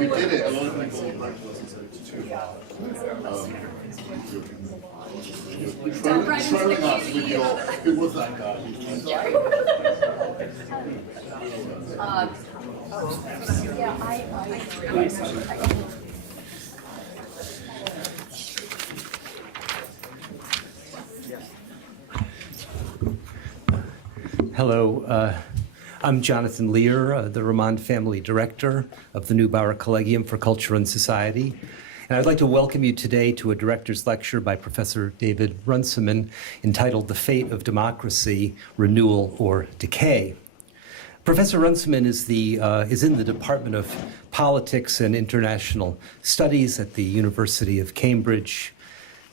we did it. A lot of people trolling us with your, who was that guy? Hello, I'm Jonathan Lear, the Ramond Family Director of the Neubauer Collegium for Culture and Society. And I'd like to welcome you today to a director's lecture by Professor David Runciman entitled The Fate of Democracy, Renewal or Decay. Professor Runciman is in the Department of Politics and International Studies at the University of Cambridge,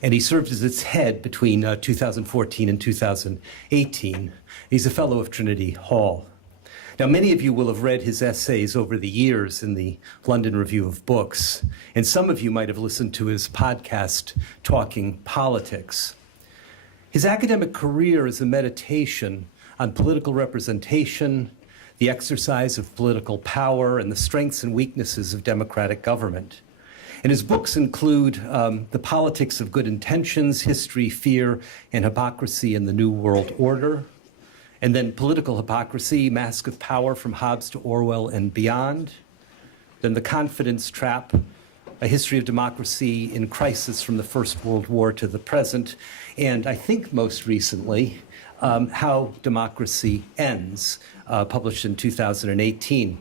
and he served as its head between 2014 and 2018. He's a fellow of Trinity Hall. Now, many of you will have read his essays over the years in the London Review of Books, and some of you might have listened to his podcast, Talking Politics. His academic career is a meditation on political representation, the exercise of political power, and the strengths and weaknesses of democratic government. And his books include The Politics of Good Intentions, History, Fear, and Hypocrisy in the New World Order, and then Political Hypocrisy, Mask of Power from Hobbes to Orwell and Beyond, then The Confidence Trap, A History of Democracy in Crisis from the First World War to the Present, and I think most recently, How Democracy Ends, published in 2018.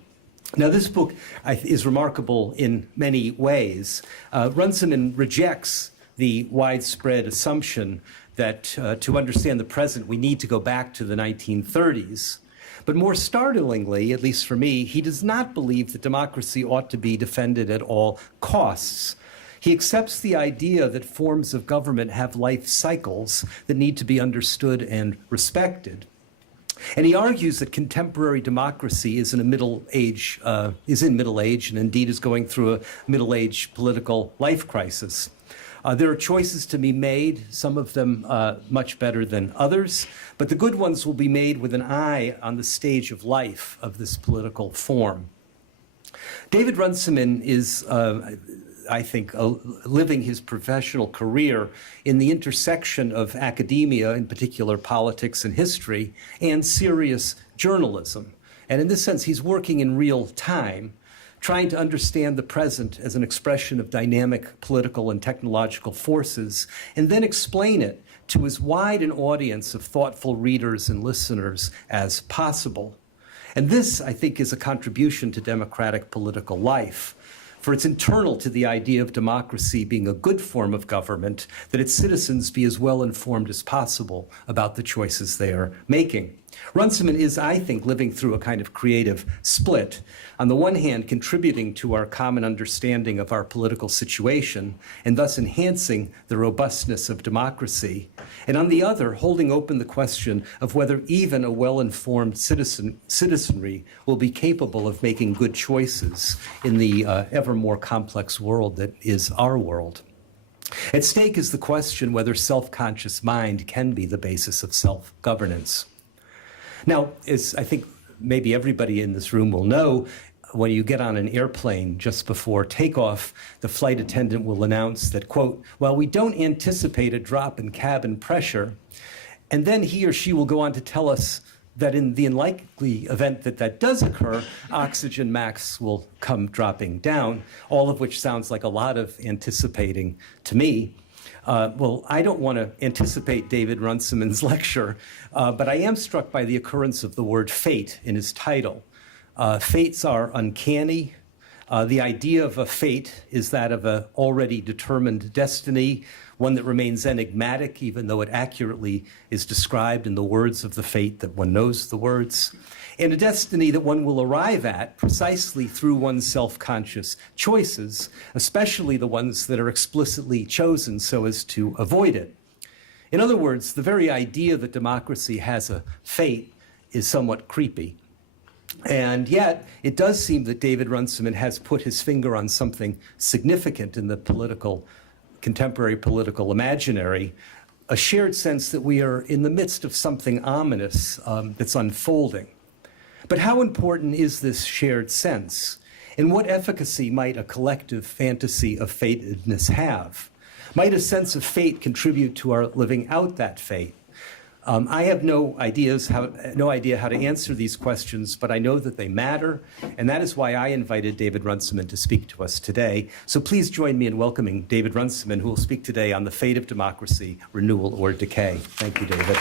Now, this book is remarkable in many ways. Runciman rejects the widespread assumption that to understand the present, we need to go back to the 1930s. But more startlingly, at least for me, he does not believe that democracy ought to be defended at all costs. He accepts the idea that forms of government have life cycles that need to be understood and respected. And he argues that contemporary democracy is in middle age, and indeed is going through a middle age political life crisis. There are choices to be made, some of them much better than others, but the good ones will be made with an eye on the stage of life of this political form. David Runciman is, I think, living his professional career in the intersection of academia, in particular politics and history, and serious journalism. And in this sense, he's working in real time, trying to understand the present as an expression of dynamic political and technological forces, and then explain it to as wide an audience of thoughtful readers and listeners as possible. And this, I think, is a contribution to democratic political life. For it's internal to the idea of democracy being a good form of government that its citizens be as well informed as possible about the choices they are making. Runciman is, I think, living through a kind of creative split. On the one hand, contributing to our common understanding of our political situation and thus enhancing the robustness of democracy, and on the other, holding open the question of whether even a well-informed citizenry will be capable of making good choices in the ever more complex world that is our world. At stake is the question whether self-conscious mind can be the basis of self-governance. Now, as I think maybe everybody in this room will know, when you get on an airplane just before takeoff, the flight attendant will announce that, quote, "Well, we don't anticipate a drop in cabin pressure," and then he or she will go on to tell us that in the unlikely event that that does occur, oxygen masks will come dropping down, all of which sounds like a lot of anticipating to me. Well, I don't want to anticipate David Runciman's lecture, but I am struck by the occurrence of the word fate in his title. Fates are uncanny. The idea of a fate is that of an already determined destiny, one that remains enigmatic, even though it accurately is described in the words of the fate that one knows the words, and a destiny that one will arrive at precisely through one's self-conscious choices, especially the ones that are explicitly chosen so as to avoid it. In other words, the very idea that democracy has a fate is somewhat creepy. And yet, it does seem that David Runciman has put his finger on something significant in the contemporary political imaginary, a shared sense that we are in the midst of something ominous that's unfolding. But how important is this shared sense? And what efficacy might a collective fantasy of fatedness have? Might a sense of fate contribute to our living out that fate? I have no idea how to answer these questions, but I know that they matter, and that is why I invited David Runciman to speak to us today. So please join me in welcoming David Runciman, who will speak today on the fate of democracy, renewal or decay. Thank you, David.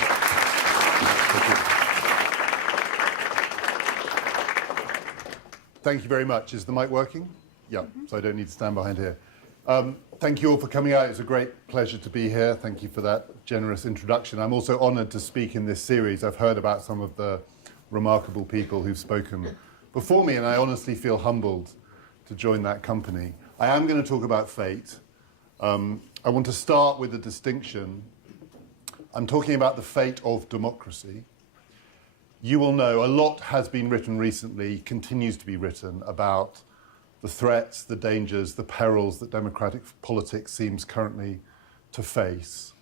Thank you very much. Is the mic working? Yeah, so I don't need to stand behind here. Thank you all for coming out. It's a great pleasure to be here. Thank you for that generous introduction. I'm also honored to speak in this series. I've heard about some of the remarkable people who've spoken before me, and I honestly feel humbled to join that company. I am going to talk about fate. I want to start with a distinction. I'm talking about the fate of democracy. You will know a lot has been written recently, continues to be written about the threats, the dangers, the perils that democratic politics seems currently to face.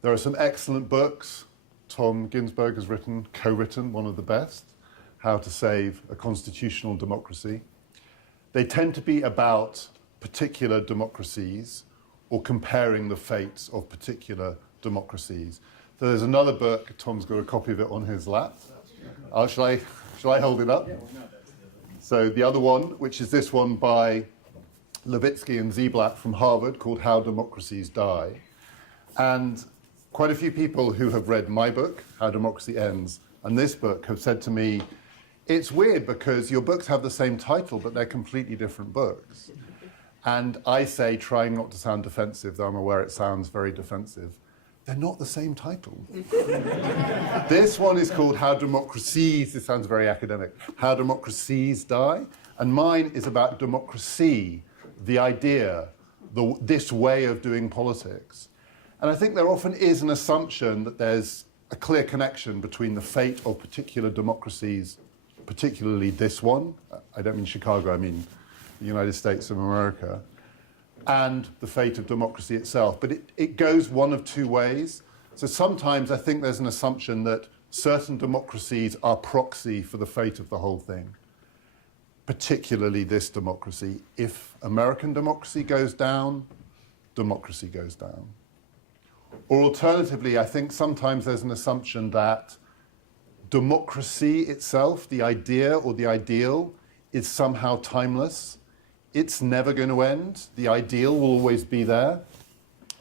There are some excellent books. Tom Ginsburg has written, co-written, one of the best, How to Save a Constitutional Democracy. They tend to be about particular democracies or comparing the fates of particular democracies. So there's another book, Tom's got a copy of it on his lap. Shall I hold it up? So the other one, which is this one by Levitsky and Ziblatt from Harvard, called How Democracies Die. And quite a few people who have read my book, How Democracy Ends, and this book have said to me, it's weird because your books have the same title, but they're completely different books. And I say, trying not to sound defensive, though I'm aware it sounds very defensive, they're not the same title. This one is called How Democracies, this sounds very academic, How Democracies Die, and mine is about democracy, the idea, this way of doing politics. And I think there often is an assumption that there's a clear connection between the fate of particular democracies, particularly this one, I don't mean Chicago, I mean the United States of America, and the fate of democracy itself. But it goes one of two ways. So sometimes I think there's an assumption that certain democracies are proxy for the fate of the whole thing, particularly this democracy. If American democracy goes down, democracy goes down. Or alternatively, I think sometimes there's an assumption that democracy itself, the idea or the ideal, is somehow timeless. It's never going to end. The ideal will always be there.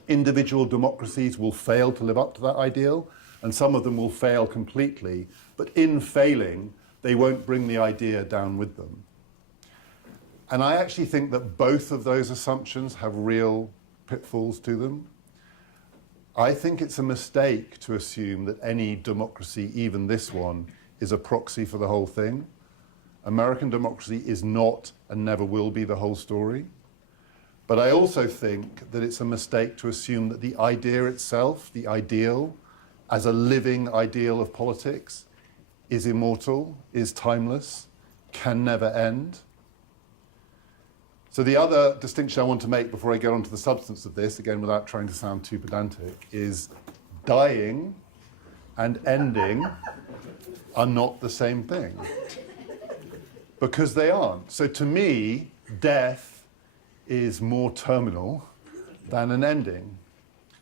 Individual democracies will fail to live up to that ideal, and some of them will fail completely. But in failing, they won't bring the idea down with them. And I actually think that both of those assumptions have real pitfalls to them. I think it's a mistake to assume that any democracy, even this one, is a proxy for the whole thing. American democracy is not and never will be the whole story. But I also think that it's a mistake to assume that the idea itself, the ideal, as a living ideal of politics, is immortal, is timeless, can never end. So the other distinction I want to make before I get onto the substance of this, again without trying to sound too pedantic, is dying and ending are not the same thing. Because they aren't. So to me, death is more terminal than an ending.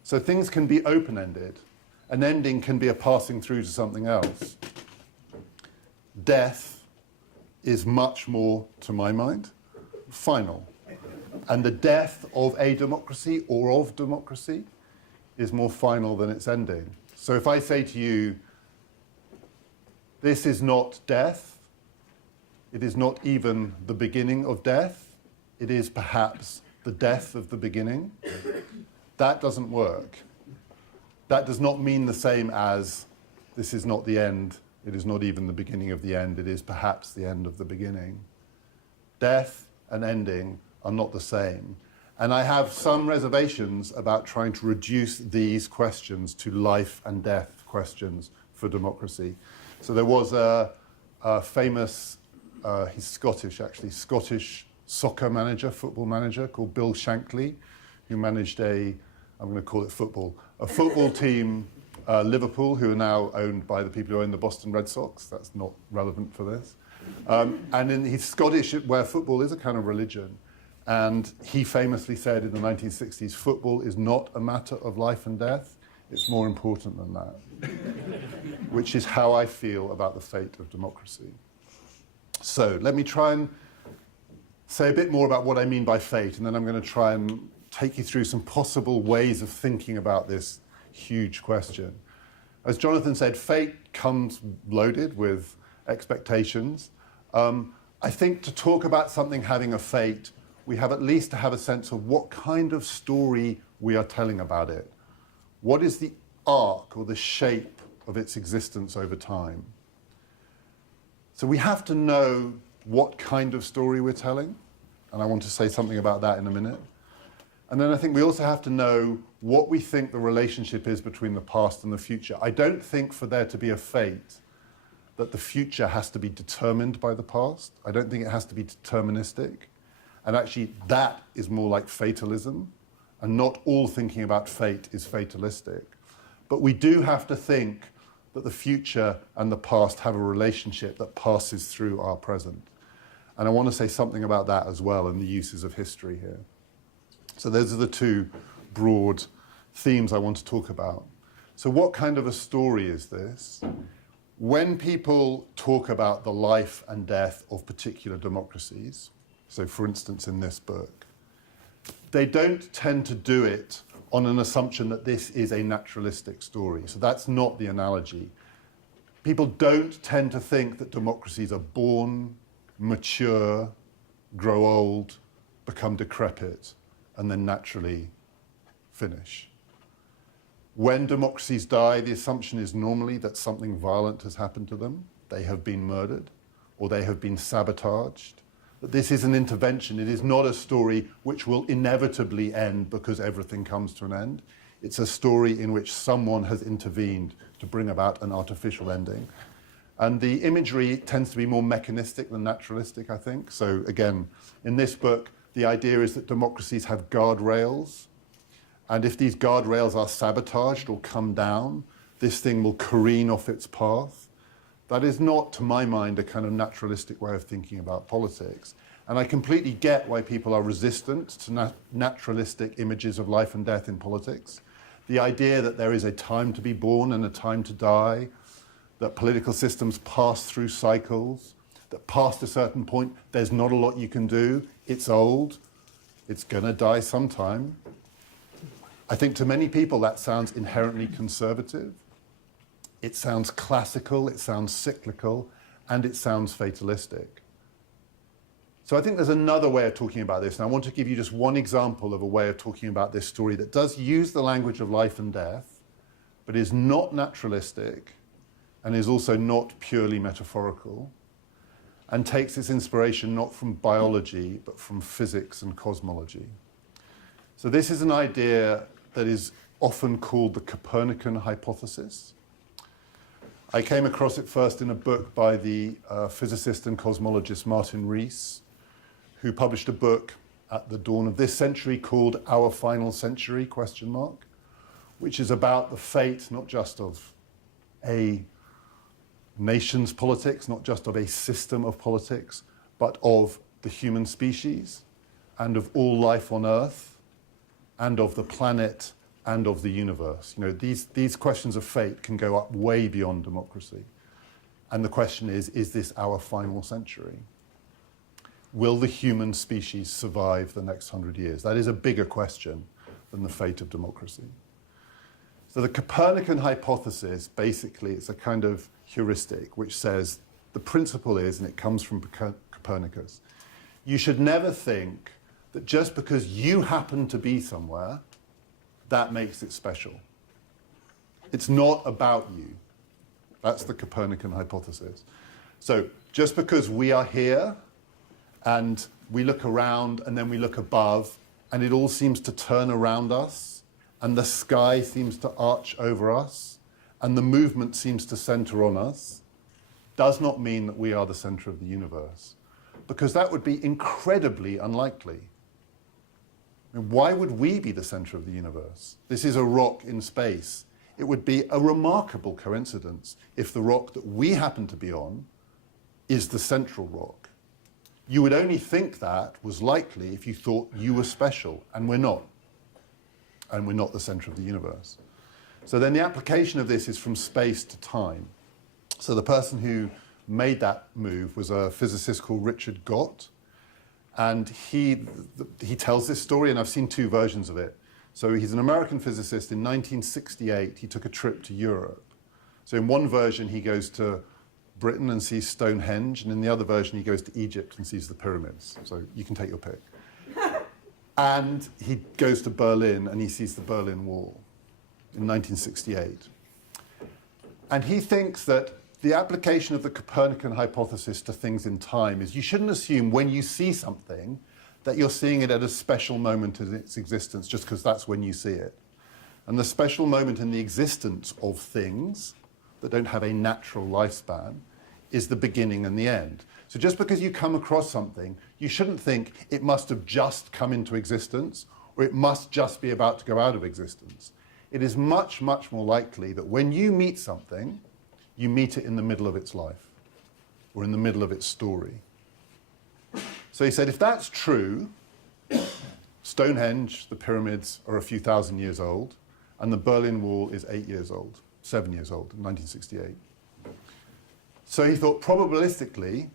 So things can be open-ended. An ending can be a passing through to something else. Death is much more, to my mind, final. And the death of a democracy or of democracy is more final than its ending. So if I say to you, this is not death, it is not even the beginning of death, it is perhaps the death of the beginning, that doesn't work. That does not mean the same as this is not the end, it is not even the beginning of the end, it is perhaps the end of the beginning. Death and ending are not the same. And I have some reservations about trying to reduce these questions to life and death questions for democracy. So there was a famous, he's Scottish actually, Scottish soccer manager, football manager called Bill Shankly, who managed I'm going to call it football, a football team, Liverpool, who are now owned by the people who own the Boston Red Sox. That's not relevant for this. And he's Scottish, where football is a kind of religion. And he famously said in the 1960s, football is not a matter of life and death, it's more important than that. Which is how I feel about the fate of democracy. So let me try and say a bit more about what I mean by fate, and then I'm going to try and take you through some possible ways of thinking about this huge question. As Jonathan said, fate comes loaded with expectations. I think to talk about something having a fate, we have at least to have a sense of what kind of story we are telling about it. What is the arc or the shape of its existence over time? So we have to know what kind of story we're telling, and I want to say something about that in a minute. And then I think we also have to know what we think the relationship is between the past and the future. I don't think for there to be a fate that the future has to be determined by the past. I don't think it has to be deterministic. And actually, that is more like fatalism. And not all thinking about fate is fatalistic. But we do have to think that the future and the past have a relationship that passes through our present. And I want to say something about that as well and the uses of history here. So those are the two broad themes I want to talk about. So what kind of a story is this? When people talk about the life and death of particular democracies, so for instance in this book, they don't tend to do it on an assumption that this is a naturalistic story. So that's not the analogy. People don't tend to think that democracies are born, mature, grow old, become decrepit, and then naturally finish. When democracies die, the assumption is normally that something violent has happened to them. They have been murdered, or they have been sabotaged. That this is an intervention. It is not a story which will inevitably end because everything comes to an end. It's a story in which someone has intervened to bring about an artificial ending. And the imagery tends to be more mechanistic than naturalistic, I think. So again, in this book, the idea is that democracies have guardrails. And if these guardrails are sabotaged or come down, this thing will careen off its path. That is not, to my mind, a kind of naturalistic way of thinking about politics. And I completely get why people are resistant to naturalistic images of life and death in politics. The idea that there is a time to be born and a time to die, that political systems pass through cycles, that past a certain point, there's not a lot you can do, it's old, it's going to die sometime. I think to many people that sounds inherently conservative. It sounds classical, it sounds cyclical, and it sounds fatalistic. So I think there's another way of talking about this, and I want to give you just one example of a way of talking about this story that does use the language of life and death, but is not naturalistic, and is also not purely metaphorical, and takes its inspiration not from biology, but from physics and cosmology. So this is an idea that is often called the Copernican hypothesis. I came across it first in a book by the physicist and cosmologist Martin Rees, who published a book at the dawn of this century called Our Final Century, ? Which is about the fate not just of a nation's politics, not just of a system of politics, but of the human species and of all life on Earth and of the planet and of the universe. You know, these questions of fate can go up way beyond democracy. And the question is this our final century? Will the human species survive the next 100 years? That is a bigger question than the fate of democracy. So the Copernican hypothesis, basically, it's a kind of heuristic which says the principle is, and it comes from Copernicus, you should never think that just because you happen to be somewhere, that makes it special. It's not about you. That's the Copernican hypothesis. So just because we are here and we look around and then we look above and it all seems to turn around us and the sky seems to arch over us and the movement seems to center on us, does not mean that we are the center of the universe. Because that would be incredibly unlikely. Why would we be the center of the universe? This is a rock in space. It would be a remarkable coincidence if the rock that we happen to be on is the central rock. You would only think that was likely if you thought you were special, and we're not. And we're not the center of the universe. So then the application of this is from space to time. So the person who made that move was a physicist called Richard Gott. And he tells this story, and I've seen two versions of it. So he's an American physicist. In 1968, he took a trip to Europe. So in one version, he goes to Britain and sees Stonehenge, and in the other version, he goes to Egypt and sees the pyramids. So you can take your pick. And he goes to Berlin, and he sees the Berlin Wall in 1968. And he thinks that the application of the Copernican hypothesis to things in time is you shouldn't assume when you see something that you're seeing it at a special moment in its existence just because that's when you see it. And the special moment in the existence of things that don't have a natural lifespan is the beginning and the end. So just because you come across something, you shouldn't think it must have just come into existence or it must just be about to go out of existence. It is much, much more likely that when you meet something, you meet it in the middle of its life or in the middle of its story. So he said, if that's true, Stonehenge, the pyramids, are a few thousand years old, and the Berlin Wall is 7 years old, in 1968. So he thought, probabilistically,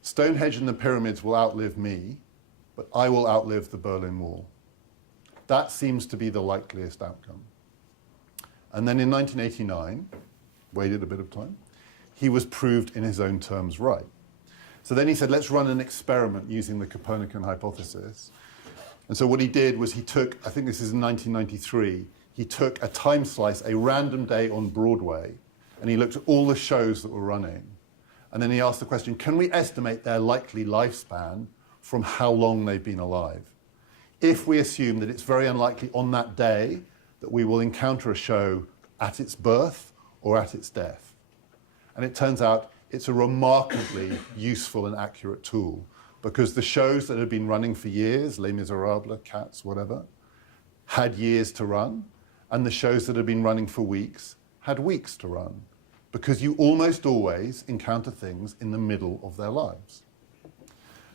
Stonehenge and the pyramids will outlive me, but I will outlive the Berlin Wall. That seems to be the likeliest outcome. And then in 1989, waited a bit of time, he was proved in his own terms right. So then he said, let's run an experiment using the Copernican hypothesis. And so what he did was he took, I think this is in 1993, he took a time slice, a random day on Broadway, and he looked at all the shows that were running. And then he asked the question, can we estimate their likely lifespan from how long they've been alive? If we assume that it's very unlikely on that day that we will encounter a show at its birth or at its death. And it turns out it's a remarkably useful and accurate tool because the shows that had been running for years, Les Miserables, Cats, whatever, had years to run, and the shows that had been running for weeks had weeks to run because you almost always encounter things in the middle of their lives.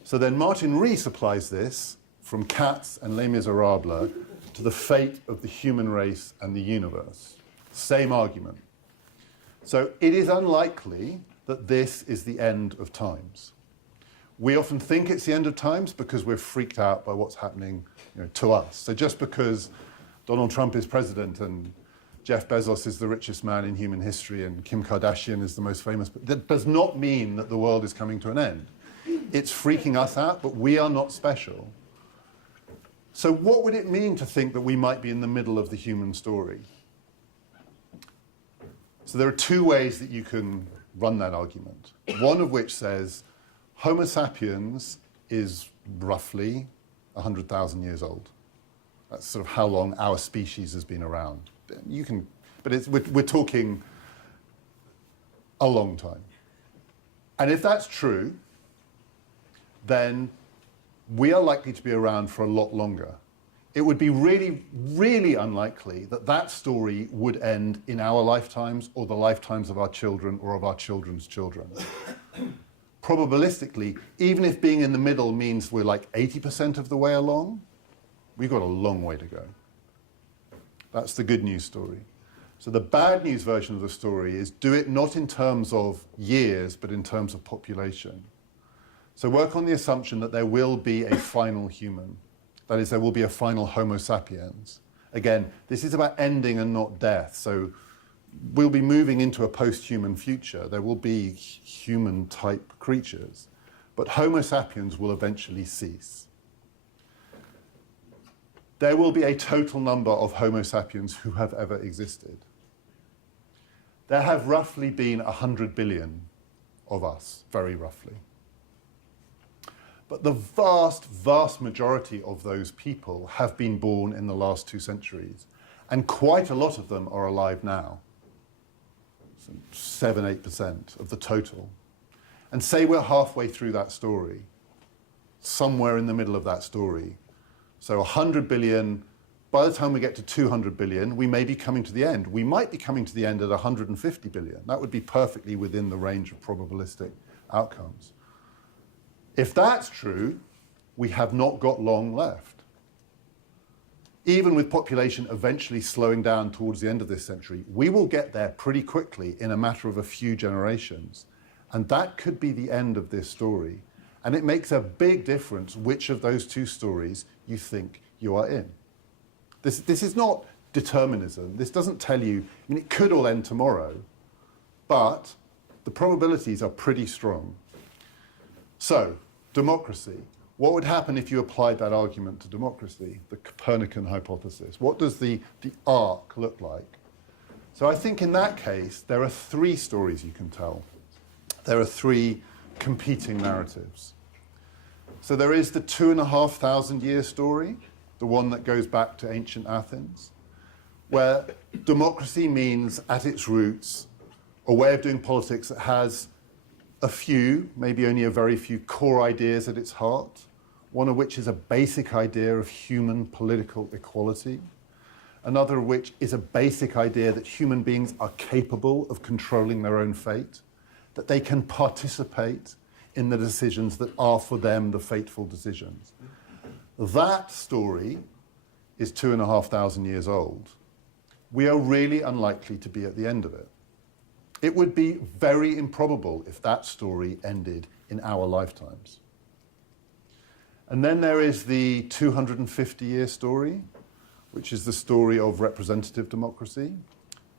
So then Martin Rees applies this from Cats and Les Miserables to the fate of the human race and the universe. Same argument. So it is unlikely that this is the end of times. We often think it's the end of times because we're freaked out by what's happening, to us. So just because Donald Trump is president and Jeff Bezos is the richest man in human history and Kim Kardashian is the most famous, that does not mean that the world is coming to an end. It's freaking us out, but we are not special. So what would it mean to think that we might be in the middle of the human story? So there are two ways that you can run that argument. One of which says Homo sapiens is roughly 100,000 years old. That's sort of how long our species has been around. We're talking a long time. And if that's true, then we are likely to be around for a lot longer. It would be really, really unlikely that that story would end in our lifetimes or the lifetimes of our children or of our children's children. Probabilistically, even if being in the middle means we're like 80% of the way along, we've got a long way to go. That's the good news story. So the bad news version of the story is do it not in terms of years, but in terms of population. So work on the assumption that there will be a final human. That is, there will be a final Homo sapiens. Again, this is about ending and not death. So we'll be moving into a post-human future. There will be human-type creatures. But Homo sapiens will eventually cease. There will be a total number of Homo sapiens who have ever existed. There have roughly been 100 billion of us, very roughly. But the vast, vast majority of those people have been born in the last 2 centuries. And quite a lot of them are alive now. 7-8% of the total. And say we're halfway through that story, somewhere in the middle of that story. So 100 billion, by the time we get to 200 billion, we may be coming to the end. We might be coming to the end at 150 billion. That would be perfectly within the range of probabilistic outcomes. If that's true, we have not got long left. Even with population eventually slowing down towards the end of this century, we will get there pretty quickly in a matter of a few generations. And that could be the end of this story. And it makes a big difference which of those two stories you think you are in. This is not determinism. This doesn't tell you, I mean, it could all end tomorrow, but the probabilities are pretty strong. So, democracy. What would happen if you applied that argument to democracy, the Copernican hypothesis? What does the arc look like? So I think in that case, there are three stories you can tell. There are three competing narratives. So there is the 2,500-year story, the one that goes back to ancient Athens, where democracy means, at its roots, a way of doing politics that has a few, maybe only a very few, core ideas at its heart, one of which is a basic idea of human political equality, another of which is a basic idea that human beings are capable of controlling their own fate, that they can participate in the decisions that are for them the fateful decisions. That story is 2,500 years old. We are really unlikely to be at the end of it. It would be very improbable if that story ended in our lifetimes. And then there is the 250-year story, which is the story of representative democracy,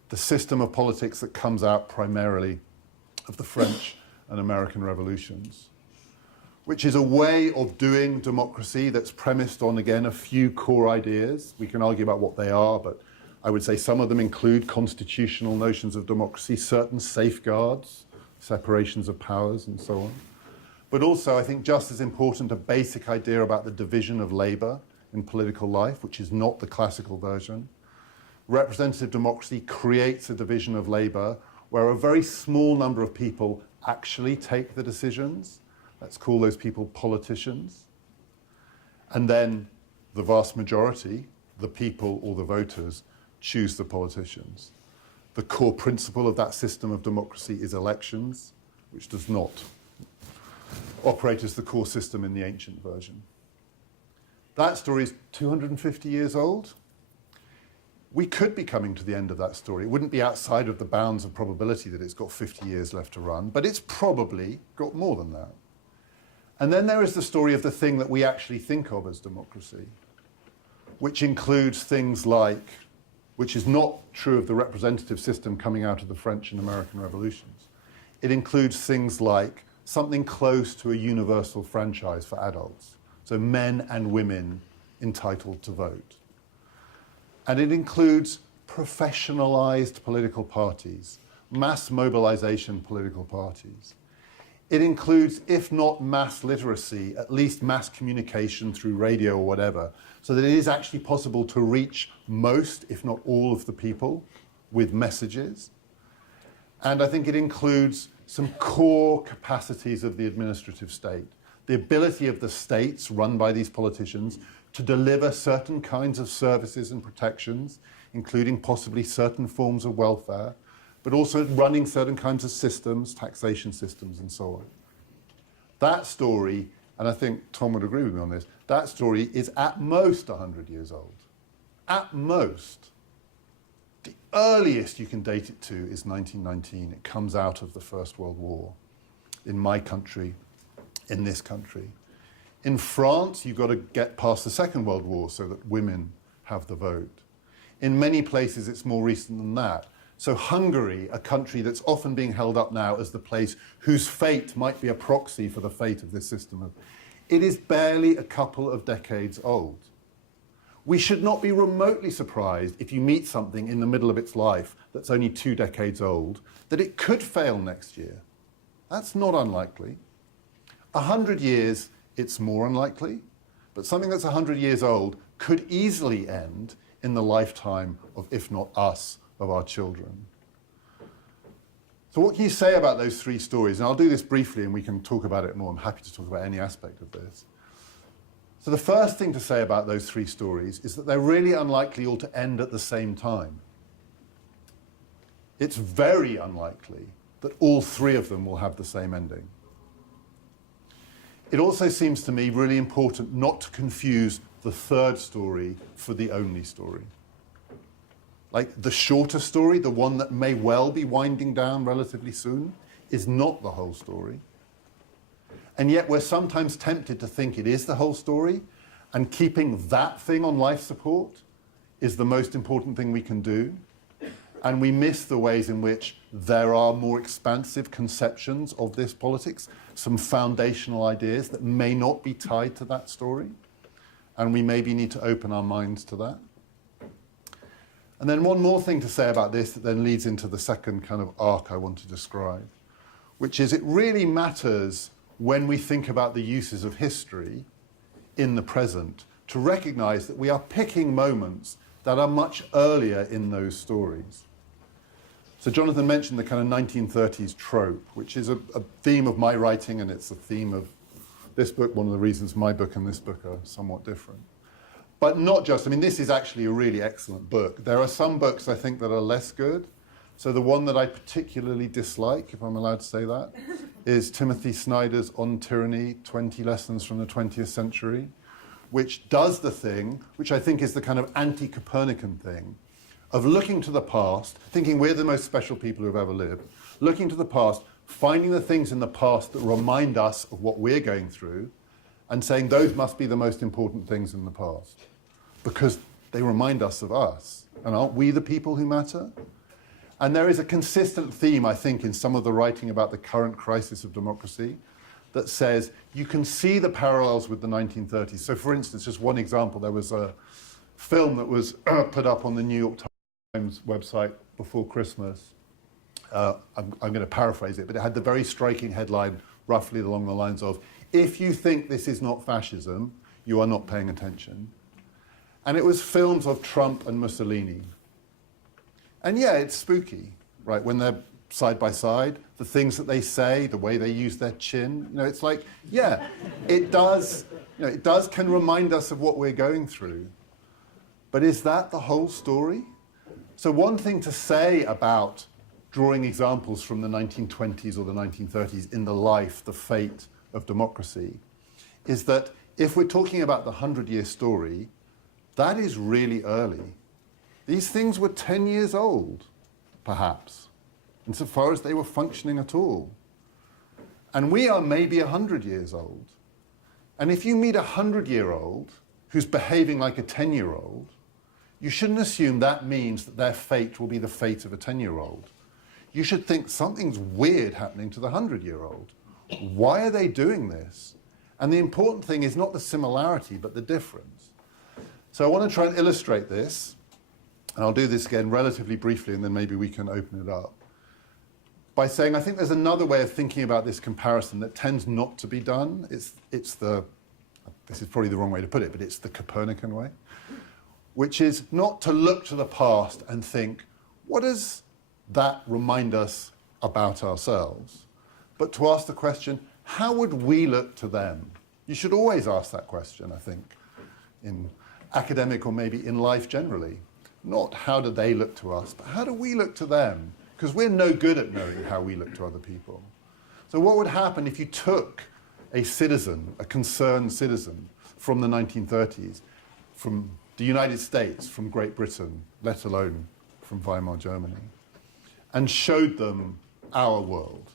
the system of politics that comes out primarily of the French and American revolutions, which is a way of doing democracy that's premised on, again, a few core ideas. We can argue about what they are, but I would say some of them include constitutional notions of democracy, certain safeguards, separations of powers, and so on. But also, I think just as important, a basic idea about the division of labor in political life, which is not the classical version. Representative democracy creates a division of labor where a very small number of people actually take the decisions. Let's call those people politicians. And then the vast majority, the people or the voters, choose the politicians. The core principle of that system of democracy is elections, which does not operate as the core system in the ancient version. That story is 250 years old. We could be coming to the end of that story. It wouldn't be outside of the bounds of probability that it's got 50 years left to run, but it's probably got more than that. And then there is the story of the thing that we actually think of as democracy, which includes things like, which is not true of the representative system coming out of the French and American revolutions. It includes things like something close to a universal franchise for adults, so men and women entitled to vote. And it includes professionalized political parties, mass mobilization political parties. It includes, if not mass literacy, at least mass communication through radio or whatever, so that it is actually possible to reach most, if not all, of the people with messages. And I think it includes some core capacities of the administrative state, the ability of the states run by these politicians to deliver certain kinds of services and protections, including possibly certain forms of welfare, but also running certain kinds of systems, taxation systems, and so on. That story, and I think Tom would agree with me on this, that story is at most 100 years old. At most. The earliest you can date it to is 1919. It comes out of the First World War in my country, in this country. In France, you've got to get past the Second World War so that women have the vote. In many places, it's more recent than that. So Hungary, a country that's often being held up now as the place whose fate might be a proxy for the fate of this system, it is barely a couple of decades old. We should not be remotely surprised if you meet something in the middle of its life that's only 2 decades old, that it could fail next year. That's not unlikely. 100 years, it's more unlikely, but something that's 100 years old could easily end in the lifetime of, if not us, of our children. So what can you say about those three stories? And I'll do this briefly and we can talk about it more. I'm happy to talk about any aspect of this. So the first thing to say about those three stories is that they're really unlikely all to end at the same time. It's very unlikely that all three of them will have the same ending. it also seems to me really important not to confuse the third story for the only story. Like the shorter story, the one that may well be winding down relatively soon, is not the whole story. And yet we're sometimes tempted to think it is the whole story, and keeping that thing on life support is the most important thing we can do. And we miss the ways in which there are more expansive conceptions of this politics, some foundational ideas that may not be tied to that story. And we maybe need to open our minds to that. And then one more thing to say about this that then leads into the second kind of arc I want to describe, which is it really matters when we think about the uses of history in the present to recognize that we are picking moments that are much earlier in those stories. So Jonathan mentioned the kind of 1930s trope, which is a theme of my writing, and it's a theme of this book. One of the reasons my book and this book are somewhat different. But not just, I mean, this is actually a really excellent book. There are some books I think that are less good. So the one that I particularly dislike, if I'm allowed to say that, is Timothy Snyder's On Tyranny, 20 Lessons from the 20th Century, which does the thing, which I think is the kind of anti-Copernican thing, of looking to the past, thinking we're the most special people who've ever lived, looking to the past, finding the things in the past that remind us of what we're going through, and saying those must be the most important things in the past, because they remind us of us. And aren't we the people who matter? And there is a consistent theme, I think, in some of the writing about the current crisis of democracy that says you can see the parallels with the 1930s. So for instance, just one example, there was a film that was put up on the New York Times website before Christmas. I'm going to paraphrase it, but it had the very striking headline roughly along the lines of, if you think this is not fascism, you are not paying attention. And it was films of Trump and Mussolini. And yeah, it's spooky, right? When they're side by side, the things that they say, the way they use their chin, you know, it's like, yeah, it does, you know, can remind us of what we're going through. But is that the whole story? So one thing to say about drawing examples from the 1920s or the 1930s in the life, the fate of democracy, is that if we're talking about the 100-year story, that is really early. These things were 10 years old, perhaps, insofar as they were functioning at all. And we are maybe 100 years old. And if you meet a 100-year-old who's behaving like a 10-year-old, you shouldn't assume that means that their fate will be the fate of a 10-year-old. You should think something's weird happening to the 100-year-old. Why are they doing this? And the important thing is not the similarity, but the difference. So I want to try and illustrate this. And I'll do this again relatively briefly, and then maybe we can open it up, by saying I think there's another way of thinking about this comparison that tends not to be done. This is probably the wrong way to put it, but it's the Copernican way, which is not to look to the past and think, what does that remind us about ourselves? But to ask the question, how would we look to them? You should always ask that question, I think, in academic or maybe in life generally. Not how do they look to us, but how do we look to them? Because we're no good at knowing how we look to other people. So what would happen if you took a citizen, a concerned citizen from the 1930s, from the United States, from Great Britain, let alone from Weimar Germany, and showed them our world?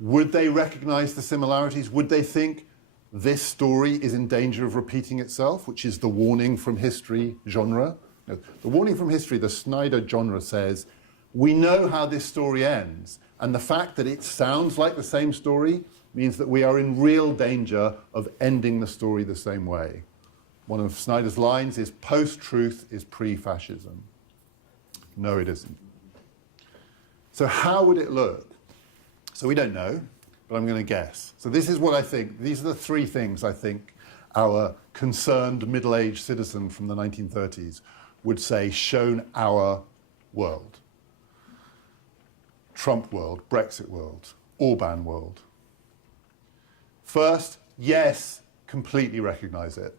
Would they recognize the similarities? Would they think this story is in danger of repeating itself, which is the warning from history genre? The warning from history, the Snyder genre says, we know how this story ends, and the fact that it sounds like the same story means that we are in real danger of ending the story the same way. One of Snyder's lines is, post-truth is pre-fascism. No, it isn't. So how would it look? So we don't know, but I'm going to guess. So this is what I think. These are the three things I think our concerned middle-aged citizen from the 1930s would say shown our world. Trump world, Brexit world, Orban world. First, yes, completely recognize it.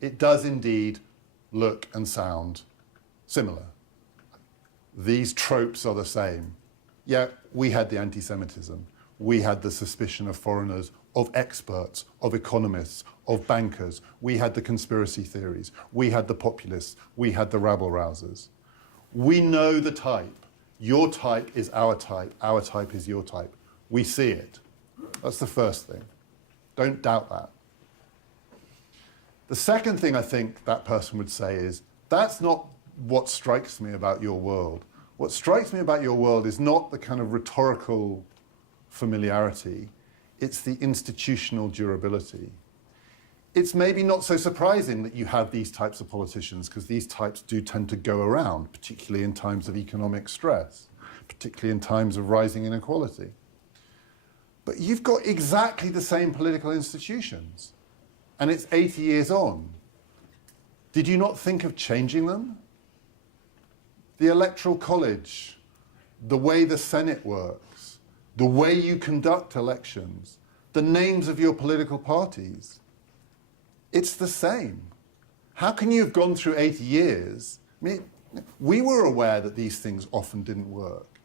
It does indeed look and sound similar. These tropes are the same. Yeah, we had the anti-Semitism. We had the suspicion of foreigners of experts, of economists, of bankers. We had the conspiracy theories. We had the populists. We had the rabble-rousers. We know the type. Your type is our type. Our type is your type. We see it. That's the first thing. Don't doubt that. The second thing I think that person would say is, that's not what strikes me about your world. What strikes me about your world is not the kind of rhetorical familiarity, it's the institutional durability. It's maybe not so surprising that you have these types of politicians, because these types do tend to go around, particularly in times of economic stress, particularly in times of rising inequality. But you've got exactly the same political institutions, and it's 80 years on. Did you not think of changing them? The Electoral College, the way the Senate works, the way you conduct elections, the names of your political parties, it's the same. How can you have gone through 80 years? I mean, we were aware that these things often didn't work.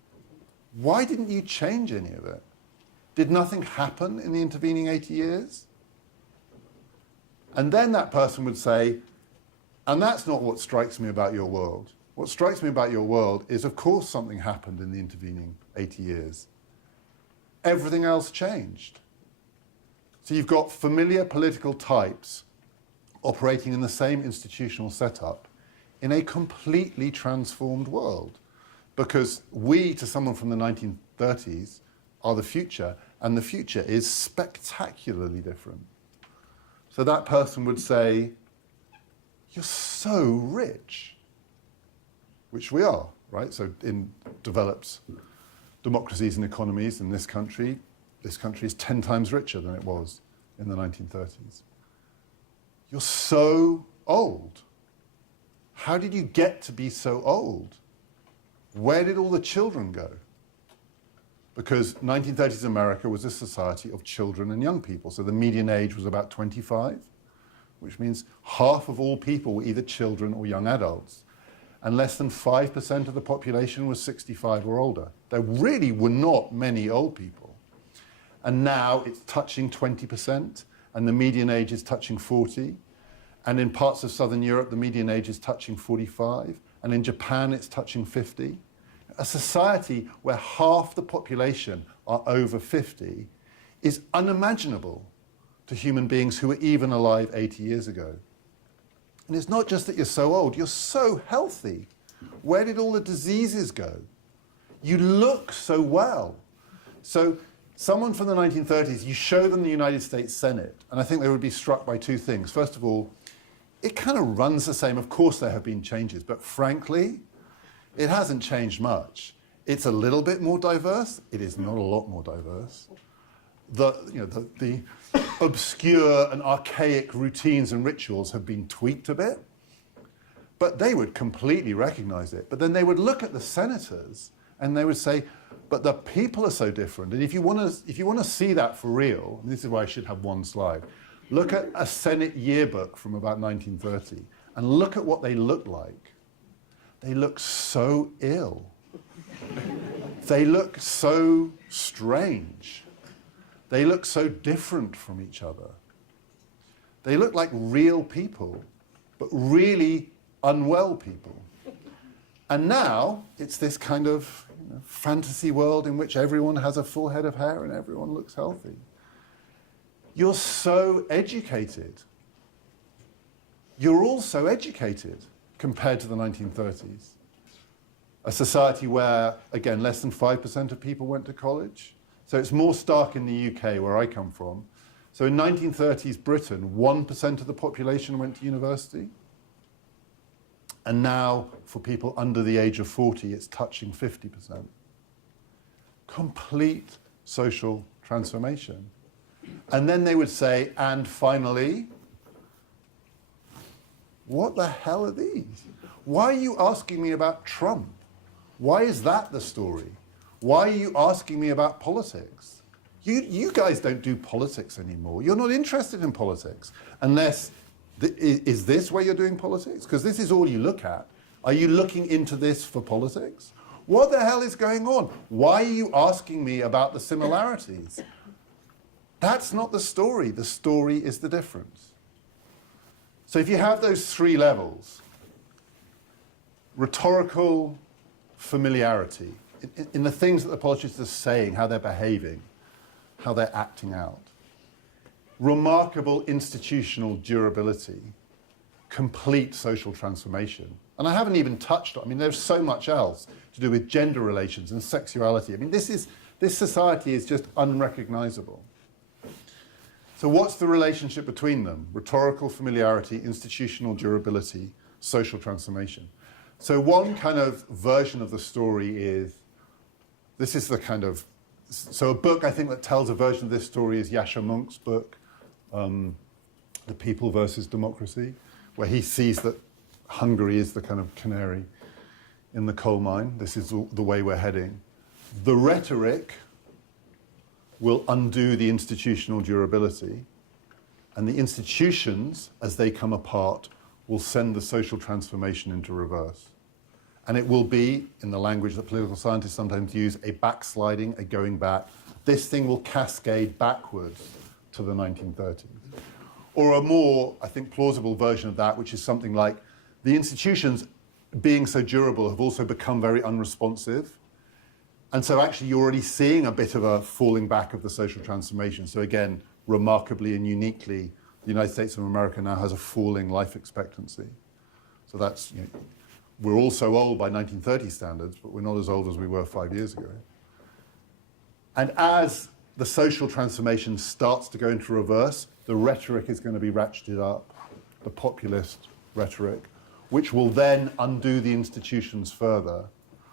Why didn't you change any of it? Did nothing happen in the intervening 80 years? And then that person would say, and that's not what strikes me about your world. What strikes me about your world is, of course, something happened in the intervening 80 years. Everything else changed. So you've got familiar political types operating in the same institutional setup in a completely transformed world. Because we, to someone from the 1930s, are the future, and the future is spectacularly different. So that person would say, you're so rich, which we are, right? So in developed democracies and economies in this country is 10 times richer than it was in the 1930s. You're so old. How did you get to be so old? Where did all the children go? Because 1930s America was a society of children and young people. So the median age was about 25, which means half of all people were either children or young adults. And less than 5% of the population was 65 or older. There really were not many old people. And now it's touching 20%, and the median age is touching 40. And in parts of Southern Europe, the median age is touching 45. And in Japan, it's touching 50. A society where half the population are over 50 is unimaginable to human beings who were even alive 80 years ago. And it's not just that you're so old, you're so healthy. Where did all the diseases go? You look so well. So someone from the 1930s, you show them the United States Senate, and I think they would be struck by two things. First of all, it kind of runs the same. Of course there have been changes, but frankly, it hasn't changed much. It's a little bit more diverse. It is not a lot more diverse. The obscure and archaic routines and rituals have been tweaked a bit, but they would completely recognize it. But then they would look at the senators and they would say, but the people are so different. And if you want to see that for real, and this is why I should have one slide, look at a Senate yearbook from about 1930 and look at what they look like. They look so ill. They look so strange. They look so different from each other. They look like real people, but really unwell people. And now it's this kind of fantasy world in which everyone has a full head of hair and everyone looks healthy. You're so educated. You're all so educated compared to the 1930s. A society where, again, less than 5% of people went to college. So it's more stark in the UK, where I come from. So in 1930s Britain, 1% of the population went to university. And now, for people under the age of 40, it's touching 50%. Complete social transformation. And then they would say, and finally, what the hell are these? Why are you asking me about Trump? Why is that the story? Why are you asking me about politics? You guys don't do politics anymore. You're not interested in politics. Unless, is this where you're doing politics? Because this is all you look at. Are you looking into this for politics? What the hell is going on? Why are you asking me about the similarities? That's not the story. The story is the difference. So if you have those three levels, rhetorical familiarity, in the things that the politicians are saying, how they're behaving, how they're acting out, remarkable institutional durability, complete social transformation. And I haven't even touched on, I mean, there's so much else to do with gender relations and sexuality. I mean, this society is just unrecognizable. So what's the relationship between them? Rhetorical familiarity, institutional durability, social transformation. So one kind of version of the story is, this is the kind of, so a book I think that tells a version of this story is Yasha Monk's book, The People versus Democracy, where he sees that Hungary is the kind of canary in the coal mine. This is the way we're heading. The rhetoric will undo the institutional durability, and the institutions, as they come apart, will send the social transformation into reverse. And it will be, in the language that political scientists sometimes use, a backsliding, a going back. This thing will cascade backwards to the 1930s. Or a more, I think, plausible version of that, which is something like, the institutions, being so durable, have also become very unresponsive. And so actually you're already seeing a bit of a falling back of the social transformation. So again, remarkably and uniquely, the United States of America now has a falling life expectancy. So that's, you know, we're all so old by 1930 standards, but we're not as old as we were 5 years ago. And as the social transformation starts to go into reverse, the rhetoric is going to be ratcheted up, the populist rhetoric, which will then undo the institutions further,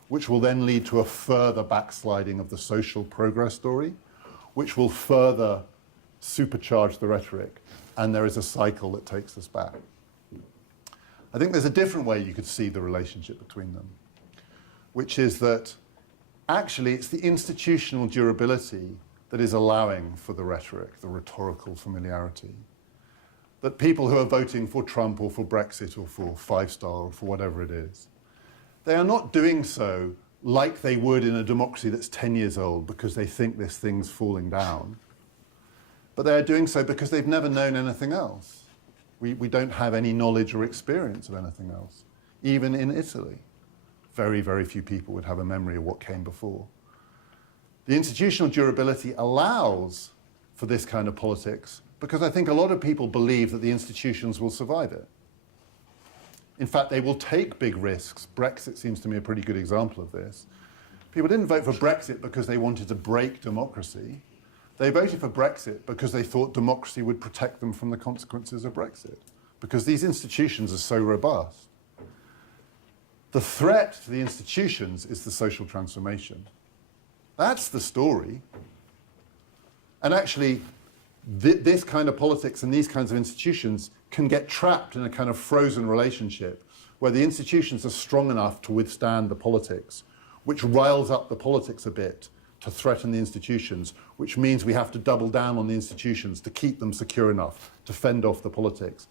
which will then lead to a further backsliding of the social progress story, which will further supercharge the rhetoric, and there is a cycle that takes us back. I think there's a different way you could see the relationship between them, which is that actually it's the institutional durability that is allowing for the rhetoric, the rhetorical familiarity. That people who are voting for Trump or for Brexit or for Five Star or for whatever it is, they are not doing so like they would in a democracy that's 10 years old because they think this thing's falling down. But they are doing so because they've never known anything else. We don't have any knowledge or experience of anything else. Even in Italy, very, very few people would have a memory of what came before. The institutional durability allows for this kind of politics because I think a lot of people believe that the institutions will survive it. In fact, they will take big risks. Brexit seems to me a pretty good example of this. People didn't vote for Brexit because they wanted to break democracy. They voted for Brexit because they thought democracy would protect them from the consequences of Brexit, because these institutions are so robust. The threat to the institutions is the social transformation. That's the story. And actually, this kind of politics and these kinds of institutions can get trapped in a kind of frozen relationship where the institutions are strong enough to withstand the politics, which riles up the politics a bit to threaten the institutions, which means we have to double down on the institutions to keep them secure enough to fend off the politics.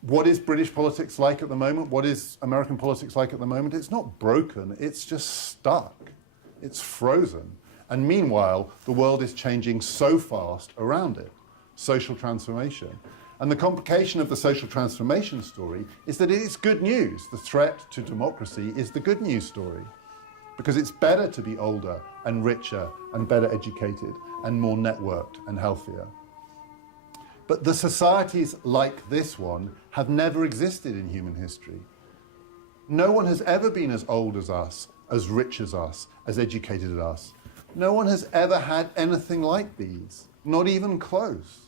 What is British politics like at the moment? What is American politics like at the moment? It's not broken, it's just stuck. It's frozen. And meanwhile, the world is changing so fast around it. Social transformation. And the complication of the social transformation story is that it is good news. The threat to democracy is the good news story. Because it's better to be older and richer and better educated and more networked and healthier. But the societies like this one have never existed in human history. No one has ever been as old as us, as rich as us, as educated as us. No one has ever had anything like these, not even close.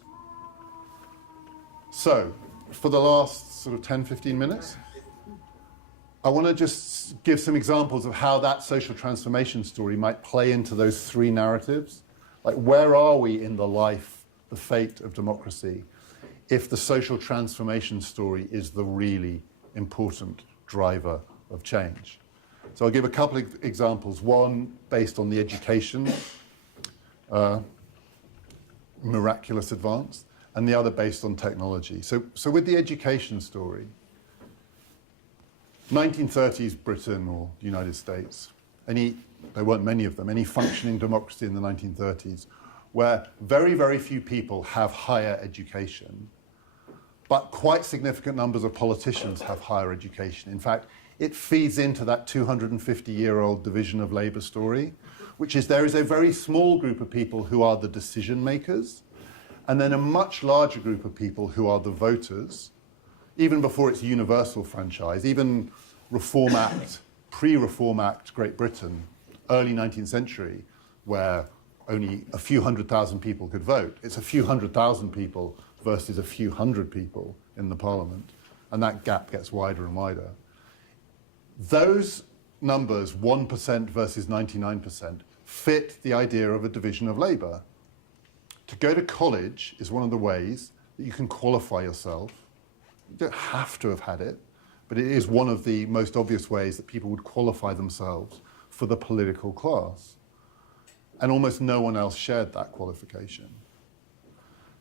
So, for the last sort of 10, 15 minutes, I want to just give some examples of how that social transformation story might play into those three narratives. Like, where are we in the life, the fate of democracy, if the social transformation story is the really important driver of change? So I'll give a couple of examples. One based on the education, miraculous advance, and the other based on technology. So with the education story, 1930s Britain or the United States, there weren't many of them, any functioning democracy in the 1930s where very, very few people have higher education, but quite significant numbers of politicians have higher education. In fact, it feeds into that 250-year-old division of labour story, which is there is a very small group of people who are the decision makers, and then a much larger group of people who are the voters, even before its universal franchise, even Reform Act, pre-Reform Act Great Britain, early 19th century, where only a few 100,000 people could vote. It's a few 100,000 people versus a few hundred people in the parliament, and that gap gets wider and wider. Those numbers, 1% versus 99%, fit the idea of a division of labour. To go to college is one of the ways that you can qualify yourself. You don't have to have had it, but it is one of the most obvious ways that people would qualify themselves for the political class. And almost no one else shared that qualification.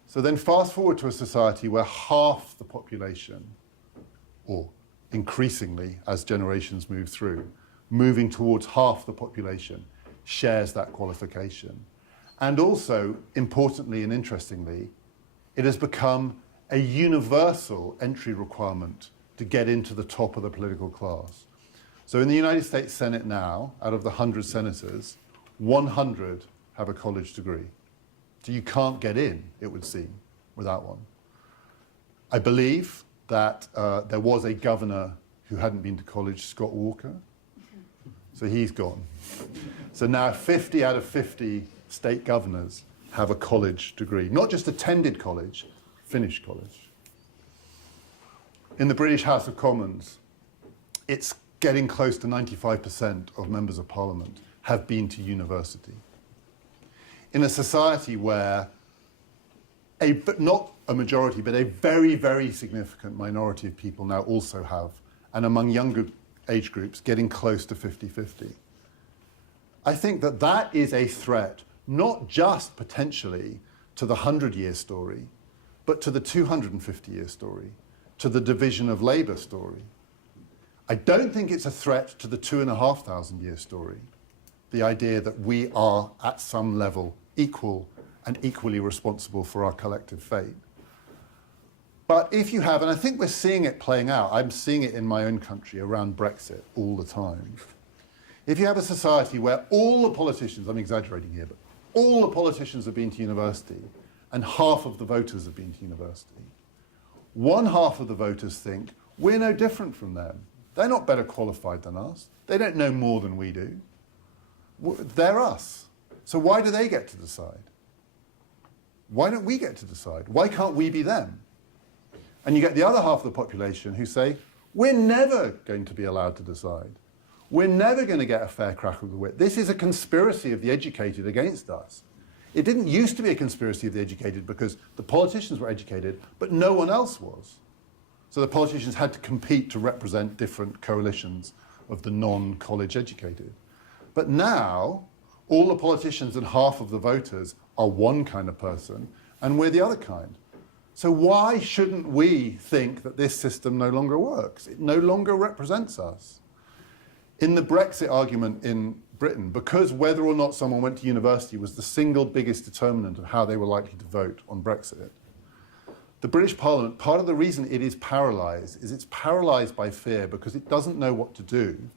So then fast forward to a society where half the population, or increasingly as generations move through, moving towards half the population, shares that qualification. And also, importantly and interestingly, it has become a universal entry requirement to get into the top of the political class. So in the United States Senate now, out of the 100 senators, 100 have a college degree. So you can't get in, it would seem, without one. I believe that there was a governor who hadn't been to college, Scott Walker. So he's gone. So now 50 out of 50 state governors have a college degree. Not just attended college, finished college. In the British House of Commons, it's getting close to 95% of members of Parliament have been to university. In a society where, but not a majority, but a very, very significant minority of people now also have, and among younger age groups, getting close to 50-50. I think that that is a threat, not just potentially to the 100-year story, but to the 250-year story, to the division of labour story. I don't think it's a threat to the 2,500-year story, the idea that we are at some level equal and equally responsible for our collective fate. But if you have, and I think we're seeing it playing out, I'm seeing it in my own country around Brexit all the time. If you have a society where all the politicians, I'm exaggerating here, but all the politicians have been to university and half of the voters have been to university, one half of the voters think we're no different from them. They're not better qualified than us. They don't know more than we do. They're us. So why do they get to decide? Why don't we get to decide? Why can't we be them? And you get the other half of the population who say, we're never going to be allowed to decide. We're never going to get a fair crack of the whip. This is a conspiracy of the educated against us. It didn't used to be a conspiracy of the educated because the politicians were educated, but no one else was. So the politicians had to compete to represent different coalitions of the non-college educated. But now, all the politicians and half of the voters are one kind of person, and we're the other kind. So why shouldn't we think that this system no longer works? It no longer represents us. In the Brexit argument in Britain, because whether or not someone went to university was the single biggest determinant of how they were likely to vote on Brexit, the British Parliament, part of the reason it is paralysed is it's paralysed by fear because it doesn't know what to do,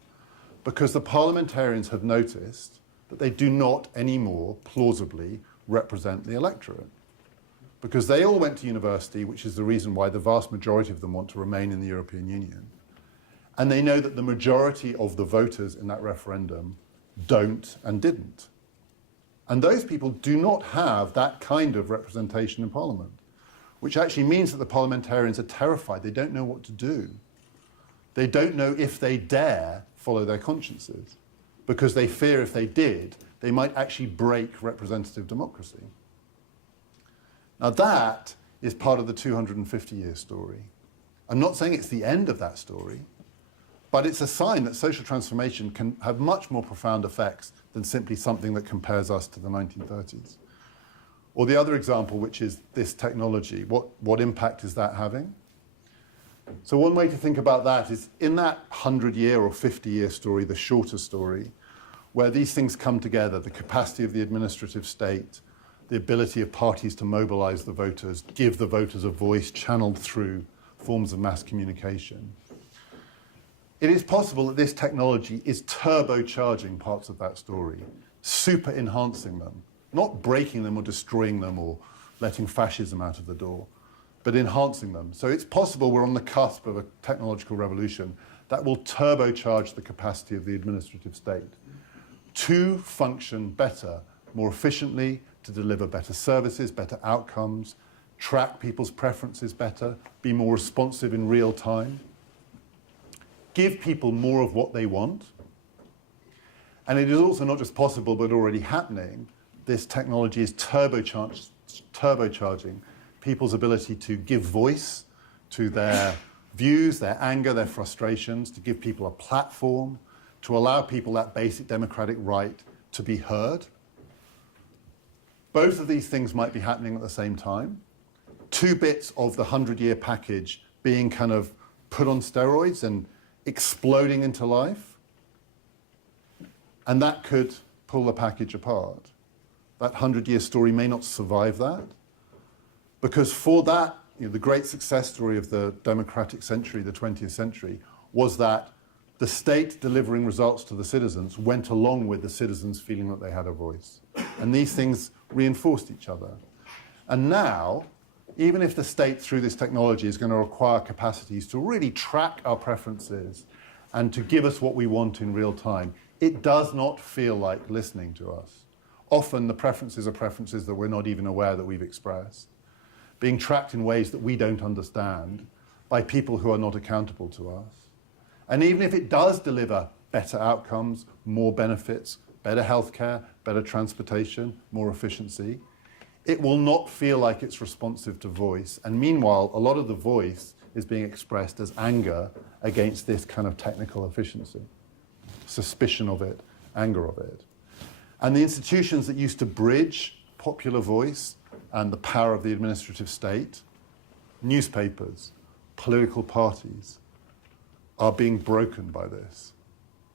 because the parliamentarians have noticed that they do not anymore plausibly represent the electorate. Because they all went to university, which is the reason why the vast majority of them want to remain in the European Union. And they know that the majority of the voters in that referendum don't and didn't. And those people do not have that kind of representation in Parliament, which actually means that the parliamentarians are terrified. They don't know what to do. They don't know if they dare follow their consciences, because they fear if they did, they might actually break representative democracy. Now that is part of the 250-year story. I'm not saying it's the end of that story, but it's a sign that social transformation can have much more profound effects than simply something that compares us to the 1930s. Or the other example, which is this technology, what impact is that having? So one way to think about that is in that 100-year or 50-year story, the shorter story, where these things come together, the capacity of the administrative state, the ability of parties to mobilize the voters, give the voters a voice channeled through forms of mass communication. It is possible that this technology is turbocharging parts of that story, super enhancing them, not breaking them or destroying them or letting fascism out of the door, but enhancing them. So it's possible we're on the cusp of a technological revolution that will turbocharge the capacity of the administrative state to function better, more efficiently, to deliver better services, better outcomes, track people's preferences better, be more responsive in real time, give people more of what they want. And it is also not just possible, but already happening. This technology is turbocharging people's ability to give voice to their views, their anger, their frustrations, to give people a platform, to allow people that basic democratic right to be heard. Both of these things might be happening at the same time. 2 bits of the 100-year package being kind of put on steroids and exploding into life. And that could pull the package apart. That 100-year story may not survive that. Because for that, the great success story of the democratic century, the 20th century, was that the state delivering results to the citizens went along with the citizens feeling that they had a voice. And these things reinforced each other. And now, even if the state through this technology is going to acquire capacities to really track our preferences and to give us what we want in real time, it does not feel like listening to us. Often the preferences are preferences that we're not even aware that we've expressed, being tracked in ways that we don't understand by people who are not accountable to us. And even if it does deliver better outcomes, more benefits, better healthcare, better transportation, more efficiency, it will not feel like it's responsive to voice. And meanwhile, a lot of the voice is being expressed as anger against this kind of technical efficiency, suspicion of it, anger of it. And the institutions that used to bridge popular voice and the power of the administrative state, newspapers, political parties, are being broken by this.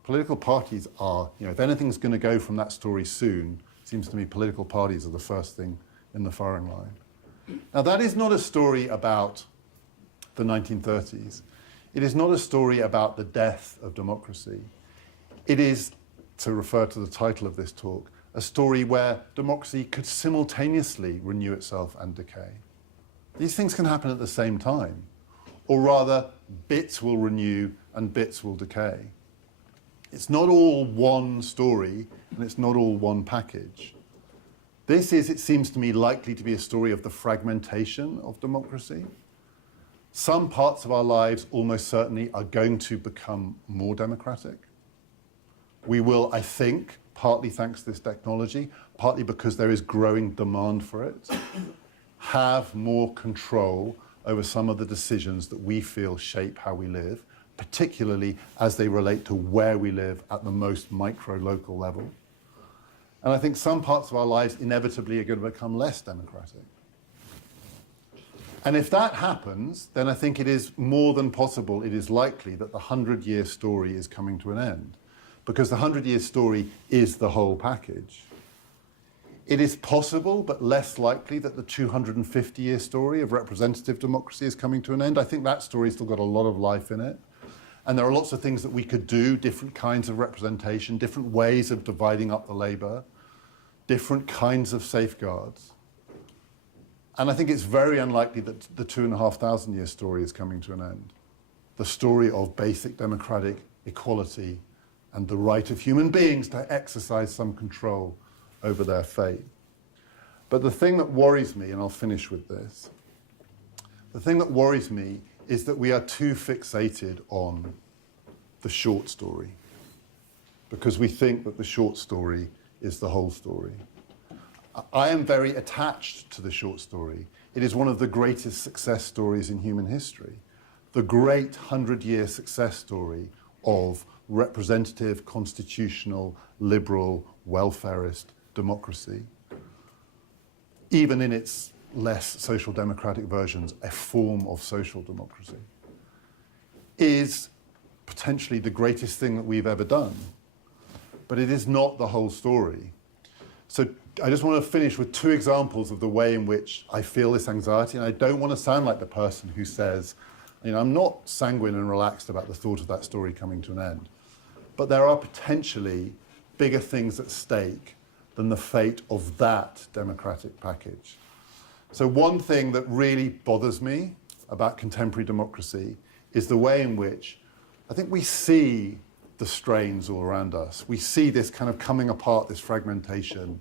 Political parties are, if anything's going to go from that story soon, it seems to me political parties are the first thing in the firing line. Now, that is not a story about the 1930s. It is not a story about the death of democracy. It is, to refer to the title of this talk, a story where democracy could simultaneously renew itself and decay. These things can happen at the same time, or rather, bits will renew and bits will decay. It's not all one story, and it's not all one package. This is, it seems to me, likely to be a story of the fragmentation of democracy. Some parts of our lives almost certainly are going to become more democratic. We will, I think, partly thanks to this technology, partly because there is growing demand for it, have more control over some of the decisions that we feel shape how we live, particularly as they relate to where we live at the most micro-local level. And I think some parts of our lives inevitably are going to become less democratic. And if that happens, then I think it is more than possible, it is likely that the 100-year story is coming to an end, because the 100-year story is the whole package. It is possible, but less likely, that the 250-year story of representative democracy is coming to an end. I think that story's still got a lot of life in it. And there are lots of things that we could do, different kinds of representation, different ways of dividing up the labor, different kinds of safeguards. And I think it's very unlikely that the 2,500-year story is coming to an end. The story of basic democratic equality and the right of human beings to exercise some control over their fate. But the thing that worries me, and I'll finish with this, the thing that worries me is that we are too fixated on the short story, because we think that the short story is the whole story. I am very attached to the short story. It is one of the greatest success stories in human history, the great 100-year success story of representative, constitutional, liberal, welfarist democracy, even in its less social democratic versions, a form of social democracy, is potentially the greatest thing that we've ever done. But it is not the whole story. So I just want to finish with two examples of the way in which I feel this anxiety, and I don't want to sound like the person who says, I'm not sanguine and relaxed about the thought of that story coming to an end. But there are potentially bigger things at stake than the fate of that democratic package. So one thing that really bothers me about contemporary democracy is the way in which I think we see the strains all around us. We see this kind of coming apart, this fragmentation,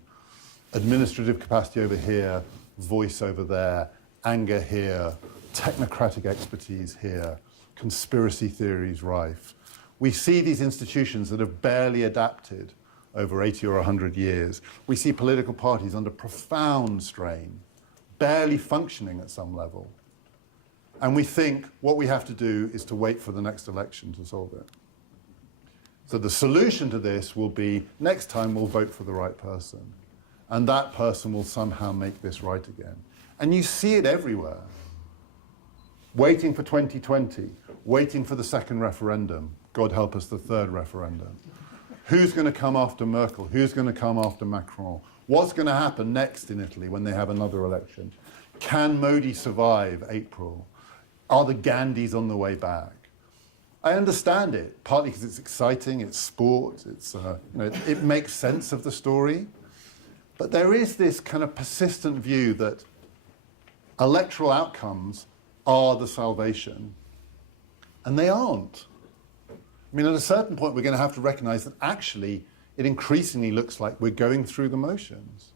administrative capacity over here, voice over there, anger here, technocratic expertise here, conspiracy theories rife. We see these institutions that have barely adapted over 80 or 100 years. We see political parties under profound strain, barely functioning at some level. And we think what we have to do is to wait for the next election to solve it. So the solution to this will be, next time we'll vote for the right person. And that person will somehow make this right again. And you see it everywhere. Waiting for 2020, waiting for the second referendum, God help us, the third referendum. Who's going to come after Merkel? Who's going to come after Macron? What's going to happen next in Italy when they have another election? Can Modi survive April? Are the Gandhis on the way back? I understand it, partly because it's exciting, it's sport, it makes sense of the story. But there is this kind of persistent view that electoral outcomes are the salvation, and they aren't. At a certain point, we're going to have to recognize that actually it increasingly looks like we're going through the motions.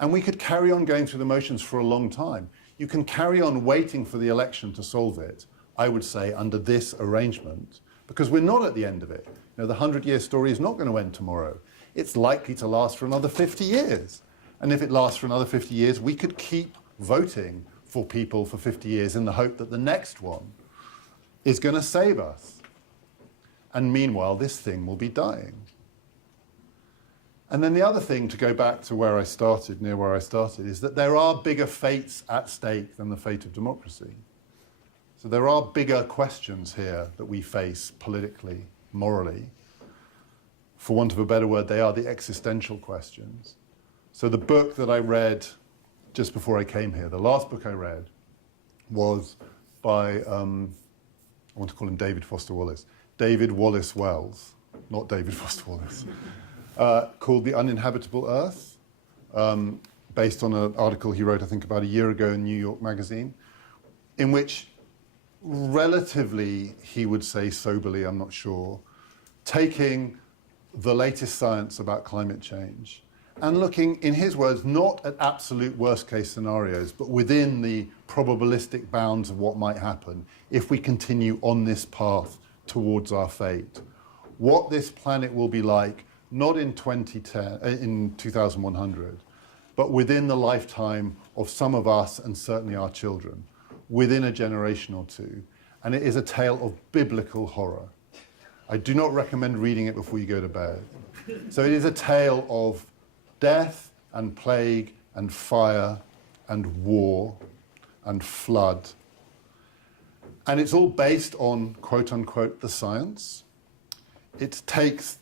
And we could carry on going through the motions for a long time. You can carry on waiting for the election to solve it, I would say, under this arrangement, because we're not at the end of it. The 100-year story is not going to end tomorrow. It's likely to last for another 50 years. And if it lasts for another 50 years, we could keep voting for people for 50 years in the hope that the next one is going to save us. And meanwhile, this thing will be dying. And then the other thing, to go back to where I started, near where I started, is that there are bigger fates at stake than the fate of democracy. So there are bigger questions here that we face politically, morally. For want of a better word, they are the existential questions. So the book that I read just before I came here, the last book I read, was by, I want to call him David Foster Wallace, David Wallace Wells, not David Foster Wallace, called The Uninhabitable Earth, based on an article he wrote, I think, about a year ago in New York Magazine, in which relatively, he would say soberly, I'm not sure, taking the latest science about climate change and looking, in his words, not at absolute worst-case scenarios, but within the probabilistic bounds of what might happen if we continue on this path towards our fate. What this planet will be like, not in 2100, but within the lifetime of some of us and certainly our children, within a generation or two. And it is a tale of biblical horror. I do not recommend reading it before you go to bed. So it is a tale of death and plague and fire and war and flood. And it's all based on, quote unquote, the science. It takes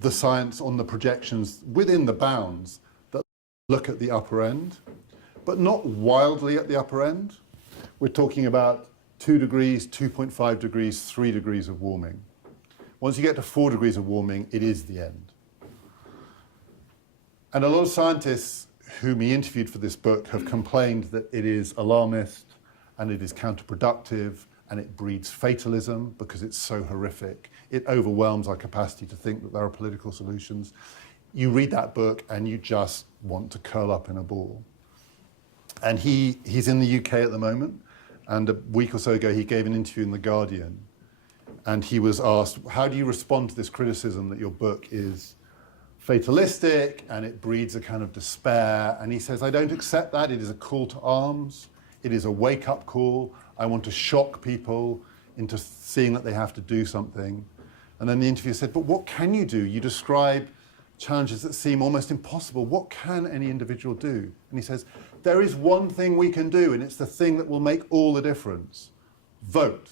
the science on the projections within the bounds that look at the upper end, but not wildly at the upper end. We're talking about 2 degrees, 2.5 degrees, 3 degrees of warming. Once you get to 4 degrees of warming, it is the end. And a lot of scientists whom he interviewed for this book have complained that it is alarmist and it is counterproductive and it breeds fatalism because it's so horrific. It overwhelms our capacity to think that there are political solutions. You read that book and you just want to curl up in a ball. And he's in the UK at the moment, and a week or so ago he gave an interview in The Guardian, and he was asked, how do you respond to this criticism that your book is fatalistic and it breeds a kind of despair? And he says, I don't accept that. It is a call to arms. It is a wake-up call. I want to shock people into seeing that they have to do something. And then the interviewer said, but what can you do? You describe challenges that seem almost impossible. What can any individual do? And he says, there is one thing we can do, and it's the thing that will make all the difference. Vote.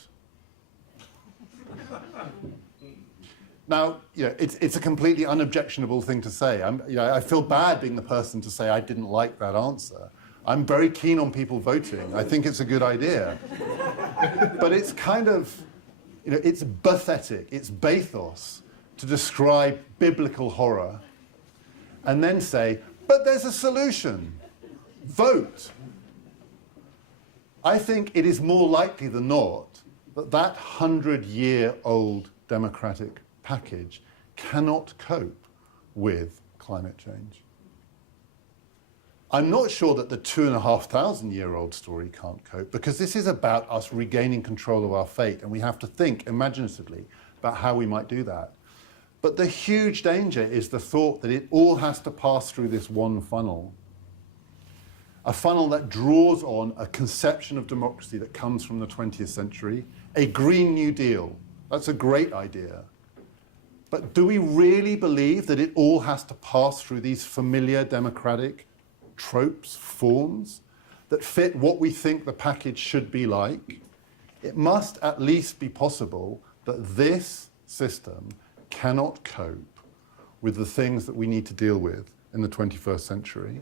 Now, it's a completely unobjectionable thing to say. I feel bad being the person to say I didn't like that answer. I'm very keen on people voting. I think it's a good idea. But it's kind of, it's pathetic, it's bathos to describe biblical horror and then say, but there's a solution. Vote. I think it is more likely than not that 100-year-old democratic package cannot cope with climate change. I'm not sure that the 2,500-year-old story can't cope, because this is about us regaining control of our fate, and we have to think imaginatively about how we might do that. But the huge danger is the thought that it all has to pass through this one funnel, a funnel that draws on a conception of democracy that comes from the 20th century, a Green New Deal. That's a great idea. But do we really believe that it all has to pass through these familiar democratic tropes, forms, that fit what we think the package should be like? It must at least be possible that this system cannot cope with the things that we need to deal with in the 21st century.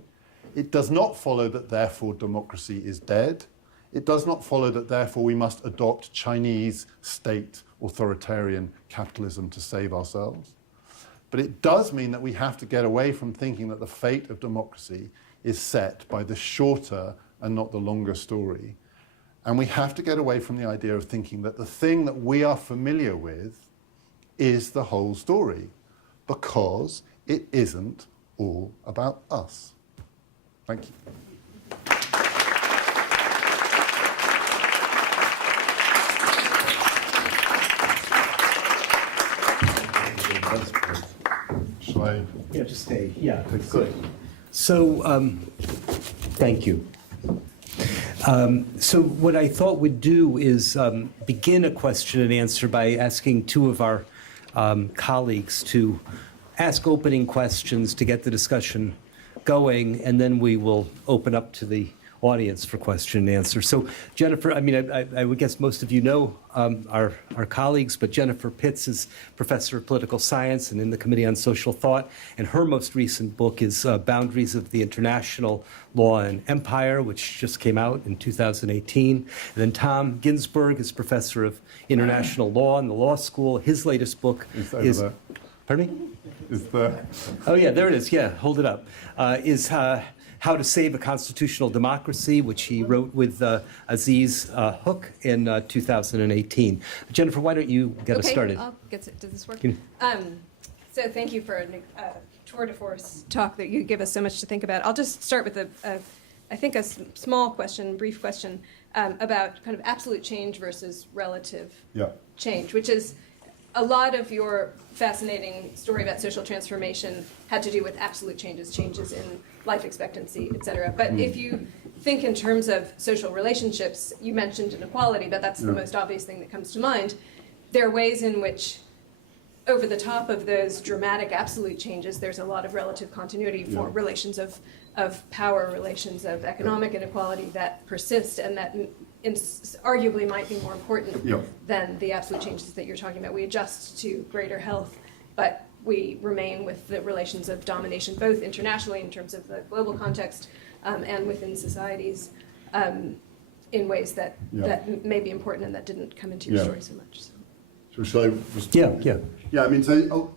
It does not follow that therefore democracy is dead. It does not follow that therefore we must adopt Chinese state authoritarian capitalism to save ourselves. But it does mean that we have to get away from thinking that the fate of democracy is set by the shorter and not the longer story. And we have to get away from the idea of thinking that the thing that we are familiar with is the whole story, because it isn't all about us. Thank you. Shall I? Yeah, just stay. Yeah, good. So, thank you. So what I thought we'd do is begin a question and answer by asking two of our colleagues to ask opening questions to get the discussion going, and then we will open up to the audience for question and answer. So Jennifer, I would guess most of you know our colleagues, but Jennifer Pitts is professor of political science and in the Committee on Social Thought, and her most recent book is Boundaries of the International Law and Empire, which just came out in 2018. And then Tom Ginsberg is professor of international law in the law school. His latest book is pardon me? Is there? Oh yeah, there it is. Yeah, hold it up. Is How to Save a Constitutional Democracy, which he wrote with Aziz Hook in 2018. Jennifer, why don't you get us started? I'll get it. Does this work? So thank you for a tour de force talk that you give us so much to think about. I'll just start with I think a small question, brief question, about kind of absolute change versus relative change, which is a lot of your fascinating story about social transformation had to do with absolute changes in life expectancy, et cetera. But if you think in terms of social relationships, you mentioned inequality, but that's the most obvious thing that comes to mind. There are ways in which, over the top of those dramatic absolute changes, there's a lot of relative continuity for relations of power, relations of economic inequality that persist and that arguably might be more important than the absolute changes that you're talking about. We adjust to greater health, but we remain with the relations of domination, both internationally in terms of the global context and within societies in ways that may be important and that didn't come into your story so much. So shall I just... Yeah, I mean, so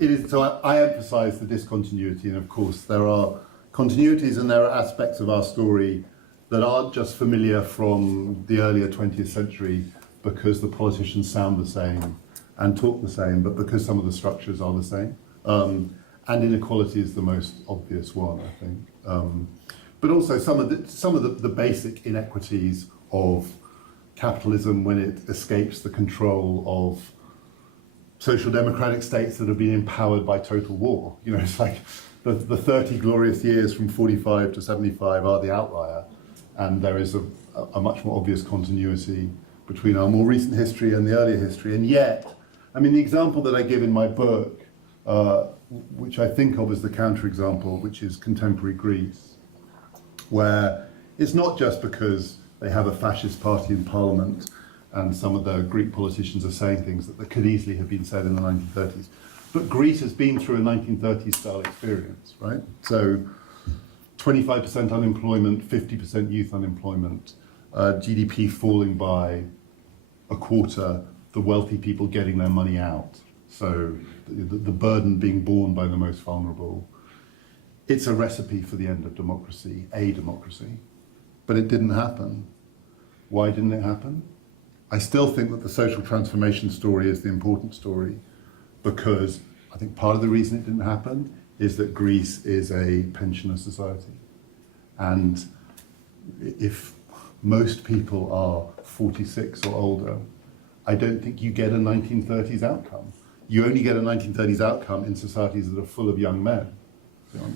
it is. So I emphasise the discontinuity, and of course there are continuities and there are aspects of our story that aren't just familiar from the earlier 20th century because the politicians sound the same and talk the same, but because some of the structures are the same. And inequality is the most obvious one, I think. But also some of the basic inequities of capitalism when it escapes the control of social democratic states that have been empowered by total war. You know, it's like the 30 glorious years from 45 to 75 are the outlier. And there is a much more obvious continuity between our more recent history and the earlier history. And yet, I mean, the example that I give in my book, which I think of as the counterexample, which is contemporary Greece, where it's not just because they have a fascist party in parliament and some of the Greek politicians are saying things that could easily have been said in the 1930s. But Greece has been through a 1930s style experience, right? So 25% unemployment, 50% youth unemployment, GDP falling by a quarter, the wealthy people getting their money out. So the burden being borne by the most vulnerable. It's a recipe for the end of democracy, a democracy. But it didn't happen. Why didn't it happen? I still think that the social transformation story is the important story, because I think part of the reason it didn't happen is that Greece is a pensioner society. And if most people are 46 or older, I don't think you get a 1930s outcome. You only get a 1930s outcome in societies that are full of young men.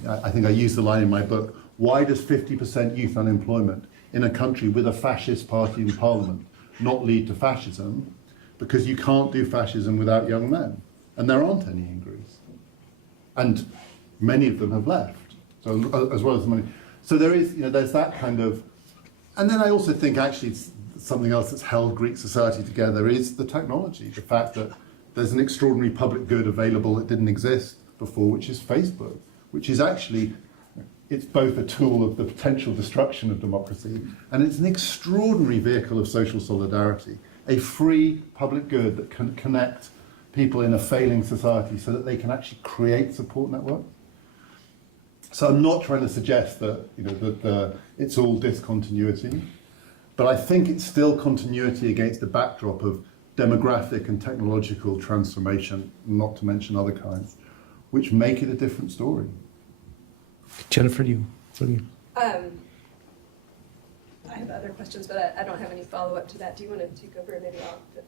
I think I use the line in my book, why does 50% youth unemployment in a country with a fascist party in parliament not lead to fascism? Because you can't do fascism without young men. And there aren't any in Greece. And many of them have left, so as well as the money. So there is, there's that kind of, and then I also think actually it's something else that's held Greek society together is the technology, the fact that there's an extraordinary public good available that didn't exist before, which is Facebook, which is actually, it's both a tool of the potential destruction of democracy, and it's an extraordinary vehicle of social solidarity, a free public good that can connect people in a failing society so that they can actually create support networks. So I'm not trying to suggest that it's all discontinuity, but I think it's still continuity against a backdrop of demographic and technological transformation, not to mention other kinds, which make it a different story. Jennifer, you? I have other questions, but I don't have any follow-up to that. Do you want to take over? Maybe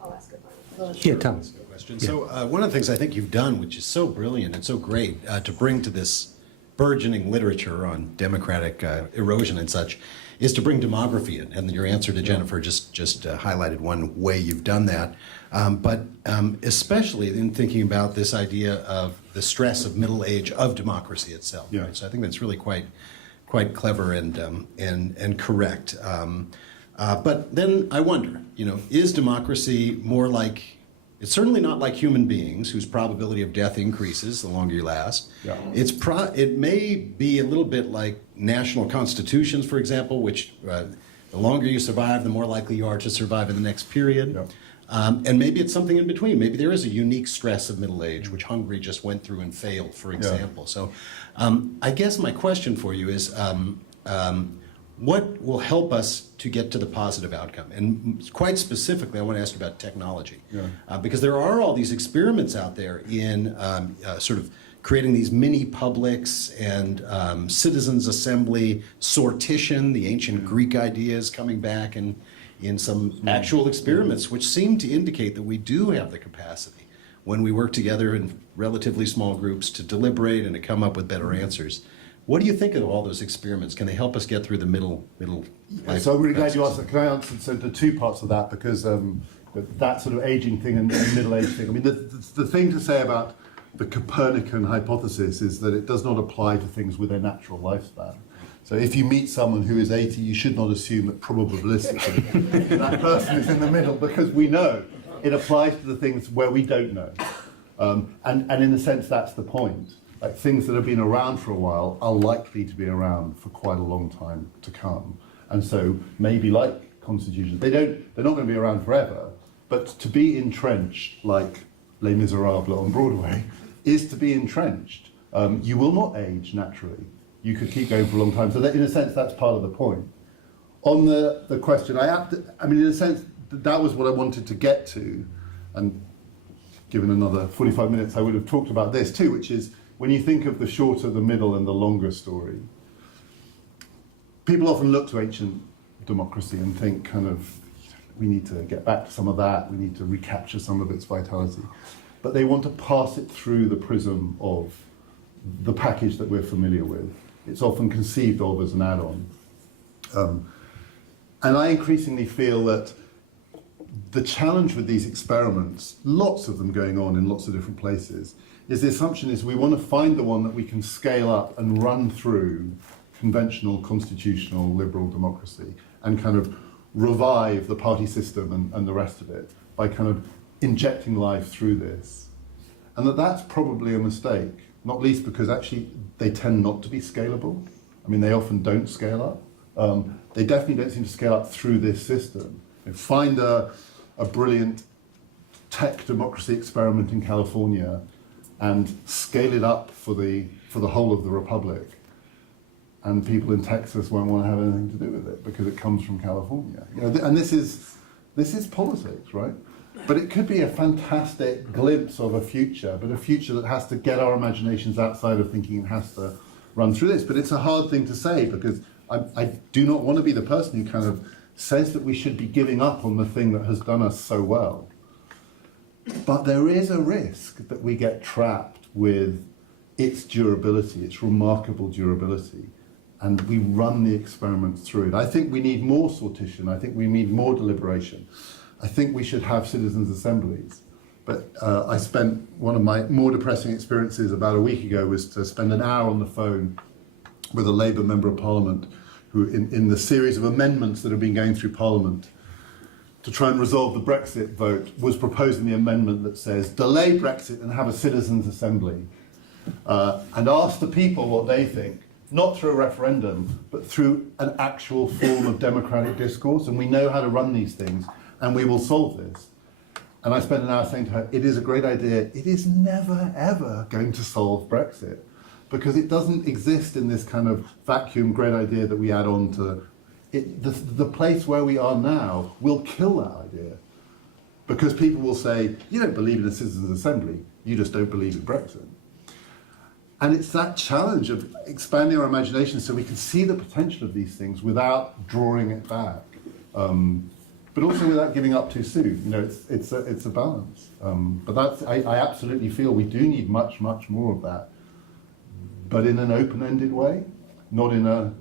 I'll ask a final question. Yeah, Tom. Question. So one of the things I think you've done, which is so brilliant and so great, to bring to this burgeoning literature on democratic erosion and such, is to bring demography in. And your answer to Jennifer just highlighted one way you've done that. But especially in thinking about this idea of the stress of middle age of democracy itself. Yeah. Right? So I think that's really quite clever and correct. But then I wonder, is democracy more like, it's certainly not like human beings whose probability of death increases the longer you last. Yeah. It may be a little bit like national constitutions, for example, which the longer you survive, the more likely you are to survive in the next period. Yeah. And maybe it's something in between. Maybe there is a unique stress of middle age, which Hungary just went through and failed, for example. So I guess my question for you is, what will help us to get to the positive outcome? And quite specifically, I want to ask you about technology. Yeah. Because there are all these experiments out there in sort of creating these mini publics and citizens' assembly, sortition, the ancient Greek ideas coming back and in some actual experiments, which seem to indicate that we do have the capacity, when we work together in relatively small groups, to deliberate and to come up with better answers. What do you think of all those experiments? Can they help us get through the middle life? So I'm really glad you asked that. Can I answer the two parts of that? Because that sort of aging thing and middle age thing. I mean, the thing to say about the Copernican hypothesis is that it does not apply to things with a natural lifespan. So if you meet someone who is 80, you should not assume that probabilistically that person is in the middle, because we know it applies to the things where we don't know. And in a sense, that's the point. Like, things that have been around for a while are likely to be around for quite a long time to come. And so maybe like constitutions, they're not going to be around forever, but to be entrenched, like Les Miserables on Broadway, is to be entrenched. You will not age naturally. You could keep going for a long time. So that, in a sense, that's part of the point. On the question, in a sense, that was what I wanted to get to. And given another 45 minutes, I would have talked about this too, which is, when you think of the shorter, the middle, and the longer story, people often look to ancient democracy and think kind of, we need to get back to some of that, we need to recapture some of its vitality. But they want to pass it through the prism of the package that we're familiar with. It's often conceived of as an add-on. And I increasingly feel that the challenge with these experiments, lots of them going on in lots of different places, is the assumption is we want to find the one that we can scale up and run through conventional, constitutional, liberal democracy and kind of revive the party system and the rest of it by kind of injecting life through this. And that's probably a mistake, not least because actually they tend not to be scalable. I mean, they often don't scale up. They definitely don't seem to scale up through this system. Find a brilliant tech democracy experiment in California and scale it up for the whole of the republic, and people in Texas won't want to have anything to do with it because it comes from California. And this is politics, right? But it could be a fantastic glimpse of a future, but a future that has to get our imaginations outside of thinking it has to run through this. But it's a hard thing to say because I do not want to be the person who kind of says that we should be giving up on the thing that has done us so well. But there is a risk that we get trapped with its durability, its remarkable durability, and we run the experiments through it. I think we need more sortition. I think we need more deliberation. I think we should have citizens' assemblies. But I spent one of my more depressing experiences about a week ago was to spend an hour on the phone with a Labour Member of Parliament who, in the series of amendments that have been going through Parliament to try and resolve the Brexit vote, was proposing the amendment that says delay Brexit and have a citizens' assembly and ask the people what they think, not through a referendum, but through an actual form of democratic discourse. And we know how to run these things, and we will solve this. And I spent an hour saying to her, it is a great idea. It is never, ever going to solve Brexit because it doesn't exist in this kind of vacuum great idea that we add on to it. The place where we are now will kill that idea because people will say, you don't believe in a citizens' assembly, you just don't believe in Brexit. And it's that challenge of expanding our imagination so we can see the potential of these things without drawing it back. But also without giving up too soon. It's a balance. But I absolutely feel we do need much, much more of that, but in an open-ended way, not in a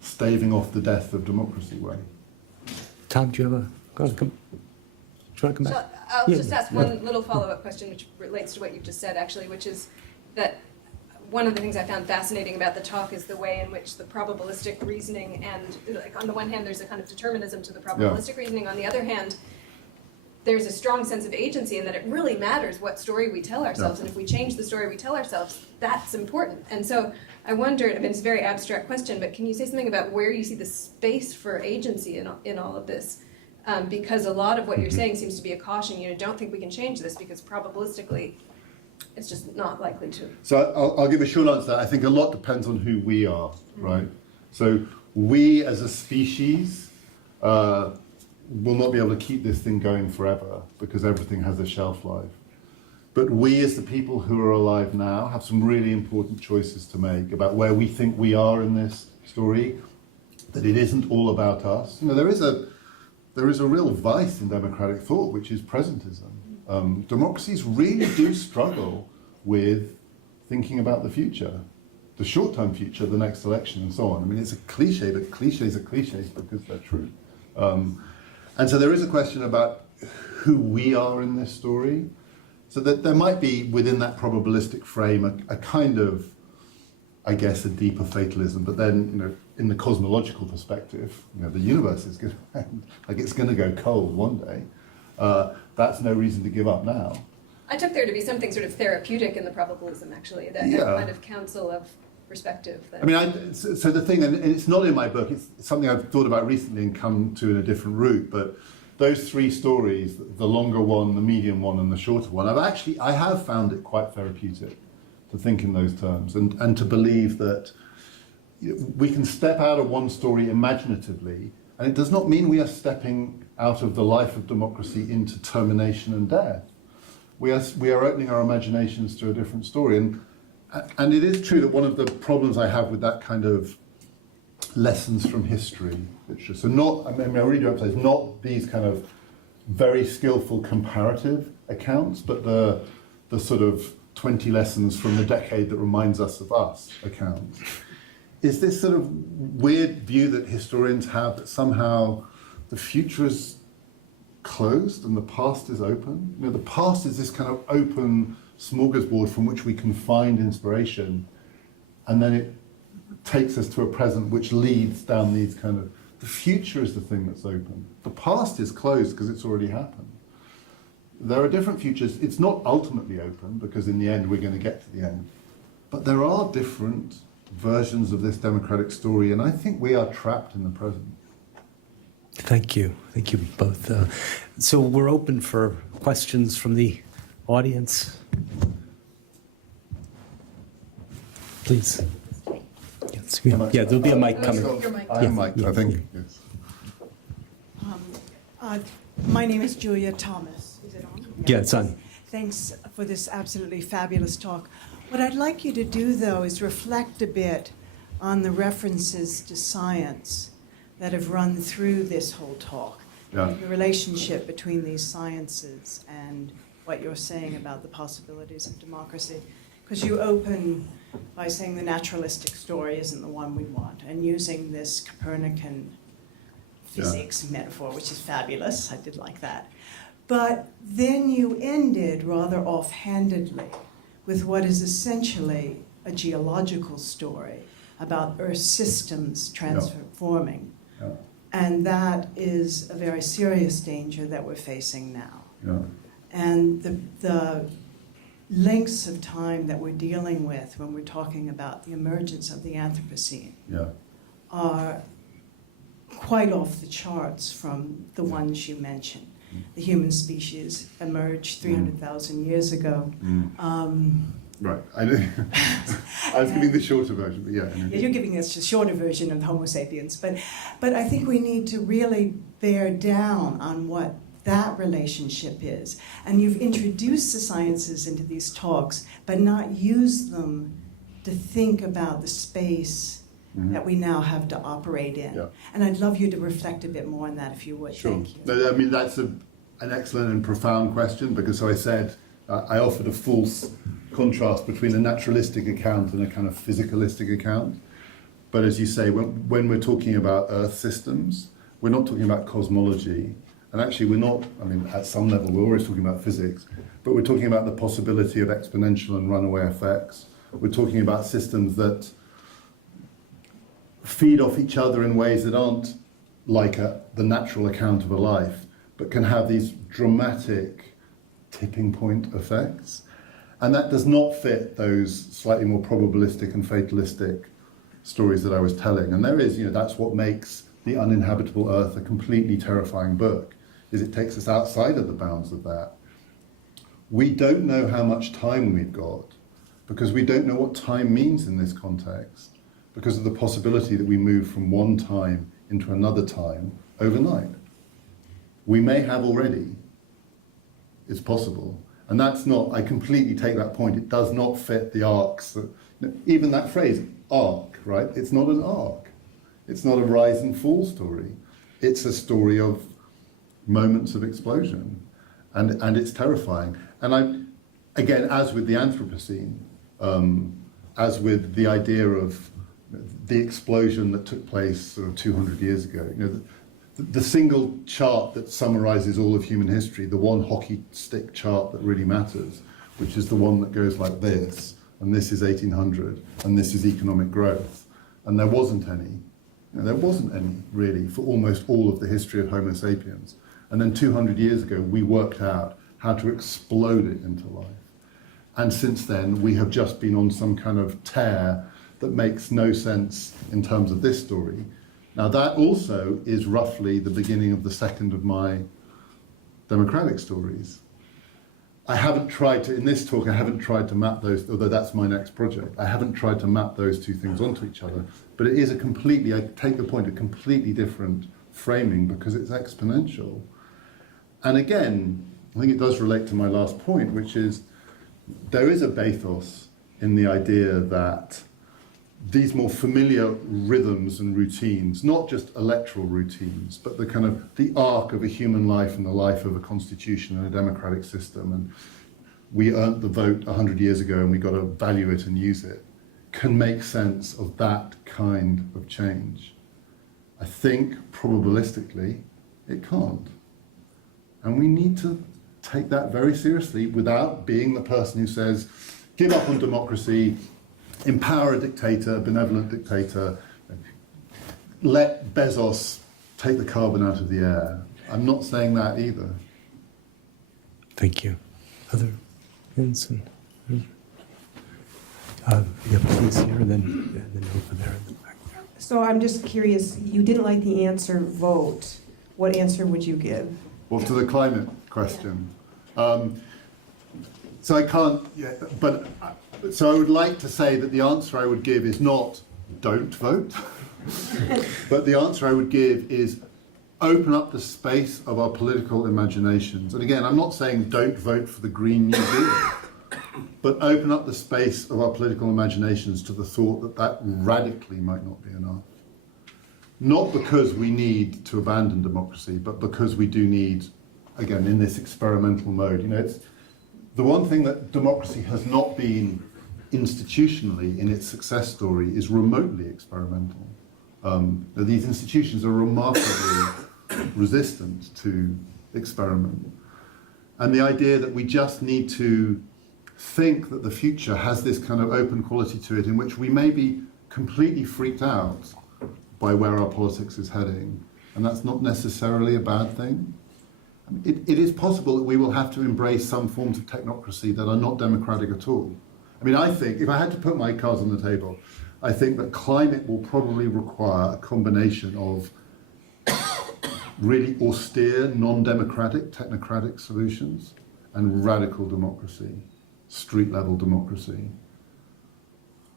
staving off the death of democracy way. Tom, do you have do you want to come back? So I'll Yeah, just ask yeah. one little follow-up question, which relates to what you've just said, actually, which is that one of the things I found fascinating about the talk is the way in which the probabilistic reasoning and, like, on the one hand, there's a kind of determinism to the probabilistic reasoning. On the other hand, there's a strong sense of agency in that it really matters what story we tell ourselves. And if we change the story we tell ourselves, that's important. And so I wondered, I mean, it's a very abstract question, but can you say something about where you see the space for agency in all of this? Because a lot of what you're saying seems to be a caution, don't think we can change this because probabilistically, it's just not likely to. So I'll give a short answer to that. I think a lot depends on who we are, right? So we as a species will not be able to keep this thing going forever because everything has a shelf life. But we as the people who are alive now have some really important choices to make about where we think we are in this story, that it isn't all about us. There is a real vice in democratic thought, which is presentism. Democracies really do struggle with thinking about the future, the short-term future, the next election, and so on. I mean, it's a cliche, but cliches are cliches because they're true. And so there is a question about who we are in this story. So that there might be within that probabilistic frame a kind of, I guess, a deeper fatalism. But then, in the cosmological perspective, the universe is going to end, like it's going to go cold one day. That's no reason to give up now. I took there to be something sort of therapeutic in the probabilism, actually, that kind of council of perspective. I mean, so the thing, and it's not in my book, it's something I've thought about recently and come to in a different route, but those three stories, the longer one, the medium one, and the shorter one, I have found it quite therapeutic to think in those terms and to believe that we can step out of one story imaginatively, and it does not mean we are stepping out of the life of democracy into termination and death. We are opening our imaginations to a different story. And it is true that one of the problems I have with that kind of lessons from history literature, so I really do emphasize not these kind of very skillful comparative accounts, but the sort of 20 lessons from the decade that reminds us of us accounts, is this sort of weird view that historians have that somehow the future is closed and the past is open. The past is this kind of open smorgasbord from which we can find inspiration, and then it takes us to a present which leads down these kind of The future is the thing that's open. The past is closed because it's already happened. There are different futures. It's not ultimately open because in the end we're going to get to the end. But there are different versions of this democratic story, and I think we are trapped in the present. Thank you. Thank you both. So we're open for questions from the audience. Please. Yes, yeah, there'll be a mic coming. I have a mic, I think. Yes. My name is Julia Thomas. Is it on? Yeah, it's on. Thanks for this absolutely fabulous talk. What I'd like you to do, though, is reflect a bit on the references to science that have run through this whole talk. Yeah. The relationship between these sciences and what you're saying about the possibilities of democracy. Because you open by saying the naturalistic story isn't the one we want, and using this Copernican physics metaphor, which is fabulous. I did like that. But then you ended rather offhandedly with what is essentially a geological story about Earth systems transforming. Yeah. And that is a very serious danger that we're facing now. Yeah. And the lengths of time that we're dealing with when we're talking about the emergence of the Anthropocene are quite off the charts from the ones you mentioned. The human species emerged 300,000 years ago. Right. I was giving the shorter version, but yeah. You're giving us a shorter version of Homo sapiens, but I think we need to really bear down on what that relationship is. And you've introduced the sciences into these talks, but not used them to think about the space that we now have to operate in. Yeah. And I'd love you to reflect a bit more on that if you would. Sure. Thank you. No, I mean, that's an excellent and profound question, because so I said, I offered a false contrast between a naturalistic account and a kind of physicalistic account. But as you say, when we're talking about Earth systems, we're not talking about cosmology. And actually we're not, I mean, at some level we're always talking about physics, but we're talking about the possibility of exponential and runaway effects. We're talking about systems that feed off each other in ways that aren't like the natural account of a life, but can have these dramatic tipping point effects. And that does not fit those slightly more probabilistic and fatalistic stories that I was telling. And there is, that's what makes The Uninhabitable Earth a completely terrifying book, is it takes us outside of the bounds of that. We don't know how much time we've got, because we don't know what time means in this context, because of the possibility that we move from one time into another time overnight. We may have already. It's possible. And that's not, I completely take that point, it does not fit the arcs. Even that phrase, arc, right? It's not an arc. It's not a rise and fall story. It's a story of moments of explosion. And it's terrifying. And again, as with the Anthropocene, as with the idea of the explosion that took place sort of 200 years ago, the single chart that summarizes all of human history, the one hockey stick chart that really matters, which is the one that goes like this, and this is 1800, and this is economic growth. And there wasn't any. There wasn't any, really, for almost all of the history of Homo sapiens. And then 200 years ago, we worked out how to explode it into life. And since then, we have just been on some kind of tear that makes no sense in terms of this story. Now, that also is roughly the beginning of the second of my democratic stories. I haven't tried to, in this talk, I haven't tried to map those, although that's my next project, I haven't tried to map those two things onto each other, but it is a completely, I take the point, a completely different framing because it's exponential. And again, I think it does relate to my last point, which is there is a bathos in the idea that these more familiar rhythms and routines, not just electoral routines, but the kind of the arc of a human life and the life of a constitution and a democratic system, and we earned the vote 100 years ago and we got to value it and use it, can make sense of that kind of change. I think probabilistically it can't. And we need to take that very seriously without being the person who says, give up on democracy, empower a dictator, a benevolent dictator, let Bezos take the carbon out of the air. I'm not saying that either. Thank you. Other hands? Yeah, please here, and then over there in the back there. So I'm just curious, you didn't like the answer vote. What answer would you give? Well, to the climate question. So I can't, so I would like to say that the answer I would give is not don't vote, but the answer I would give is open up the space of our political imaginations. And again, I'm not saying don't vote for the Green New Deal, but open up the space of our political imaginations to the thought that that radically might not be enough. Not because we need to abandon democracy, but because we do need, again, in this experimental mode. You know, it's the one thing that democracy has not been institutionally in its success story is remotely experimental. These institutions are remarkably resistant to experiment. And the idea that we just need to think that the future has this kind of open quality to it in which we may be completely freaked out by where our politics is heading. And that's not necessarily a bad thing. I mean, it is possible that we will have to embrace some forms of technocracy that are not democratic at all. I mean, I think, if I had to put my cards on the table, I think that climate will probably require a combination of really austere, non-democratic, technocratic solutions and radical democracy, street-level democracy,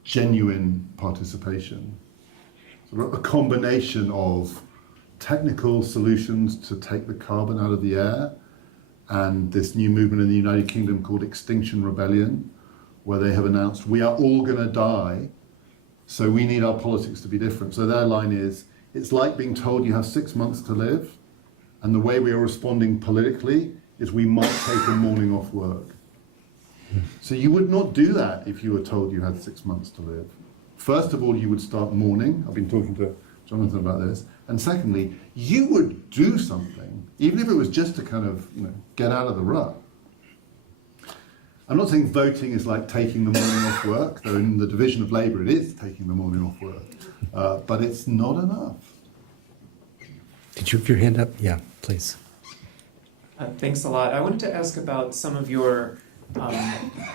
genuine participation. Sort of a combination of technical solutions to take the carbon out of the air and this new movement in the United Kingdom called Extinction Rebellion, where they have announced we are all going to die, so we need our politics to be different. So their line is, it's like being told you have 6 months to live, and the way we are responding politically is we might take a morning off work. So you would not do that if you were told you had 6 months to live. First of all, you would start mourning. I've been talking to Jonathan about this. And secondly, you would do something, even if it was just to kind of, get out of the rut. I'm not saying voting is like taking the morning off work, though in the division of labour it is taking the morning off work. But it's not enough. Did you have your hand up? Yeah, please. Thanks a lot. I wanted to ask about some of your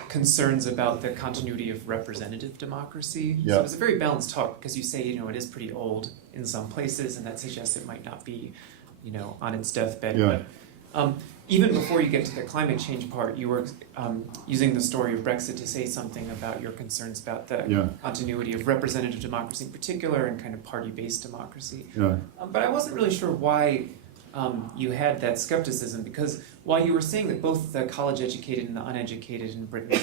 concerns about the continuity of representative democracy. Yeah. So it was a very balanced talk because you say, it is pretty old in some places, and that suggests it might not be, on its deathbed. Yeah. But even before you get to the climate change part, you were using the story of Brexit to say something about your concerns about the continuity of representative democracy in particular and kind of party-based democracy. Yeah. But I wasn't really sure why you had that skepticism, because while you were saying that both the college-educated and the uneducated in Britain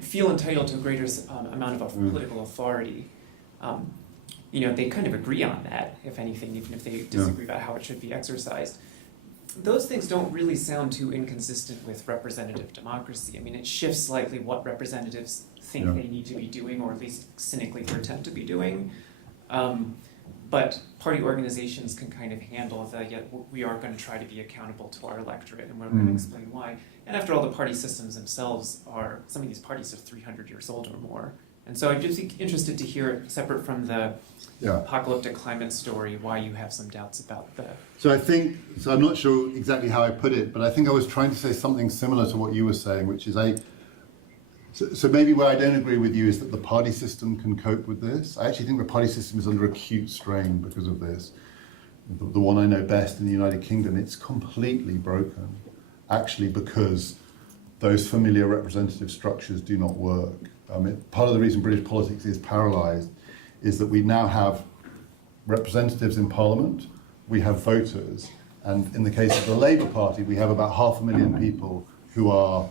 feel entitled to a greater amount of political authority, they kind of agree on that, if anything, even if they disagree about how it should be exercised. Those things don't really sound too inconsistent with representative democracy. I mean, it shifts slightly what representatives think they need to be doing, or at least cynically pretend to be doing. But party organizations can kind of handle we are going to try to be accountable to our electorate, and we're going to explain why. And after all, the party systems themselves some of these parties are 300 years old or more. And so I'd just be interested to hear, separate from the apocalyptic climate story, why you have some doubts about the... So I'm not sure exactly how I put it, but I think I was trying to say something similar to what you were saying, which is So maybe where I don't agree with you is that the party system can cope with this. I actually think the party system is under acute strain because of this. The one I know best in the United Kingdom, it's completely broken, actually, because those familiar representative structures do not work. Part of the reason British politics is paralysed is that we now have representatives in Parliament, we have voters, and in the case of the Labour Party, we have about 500,000 people who are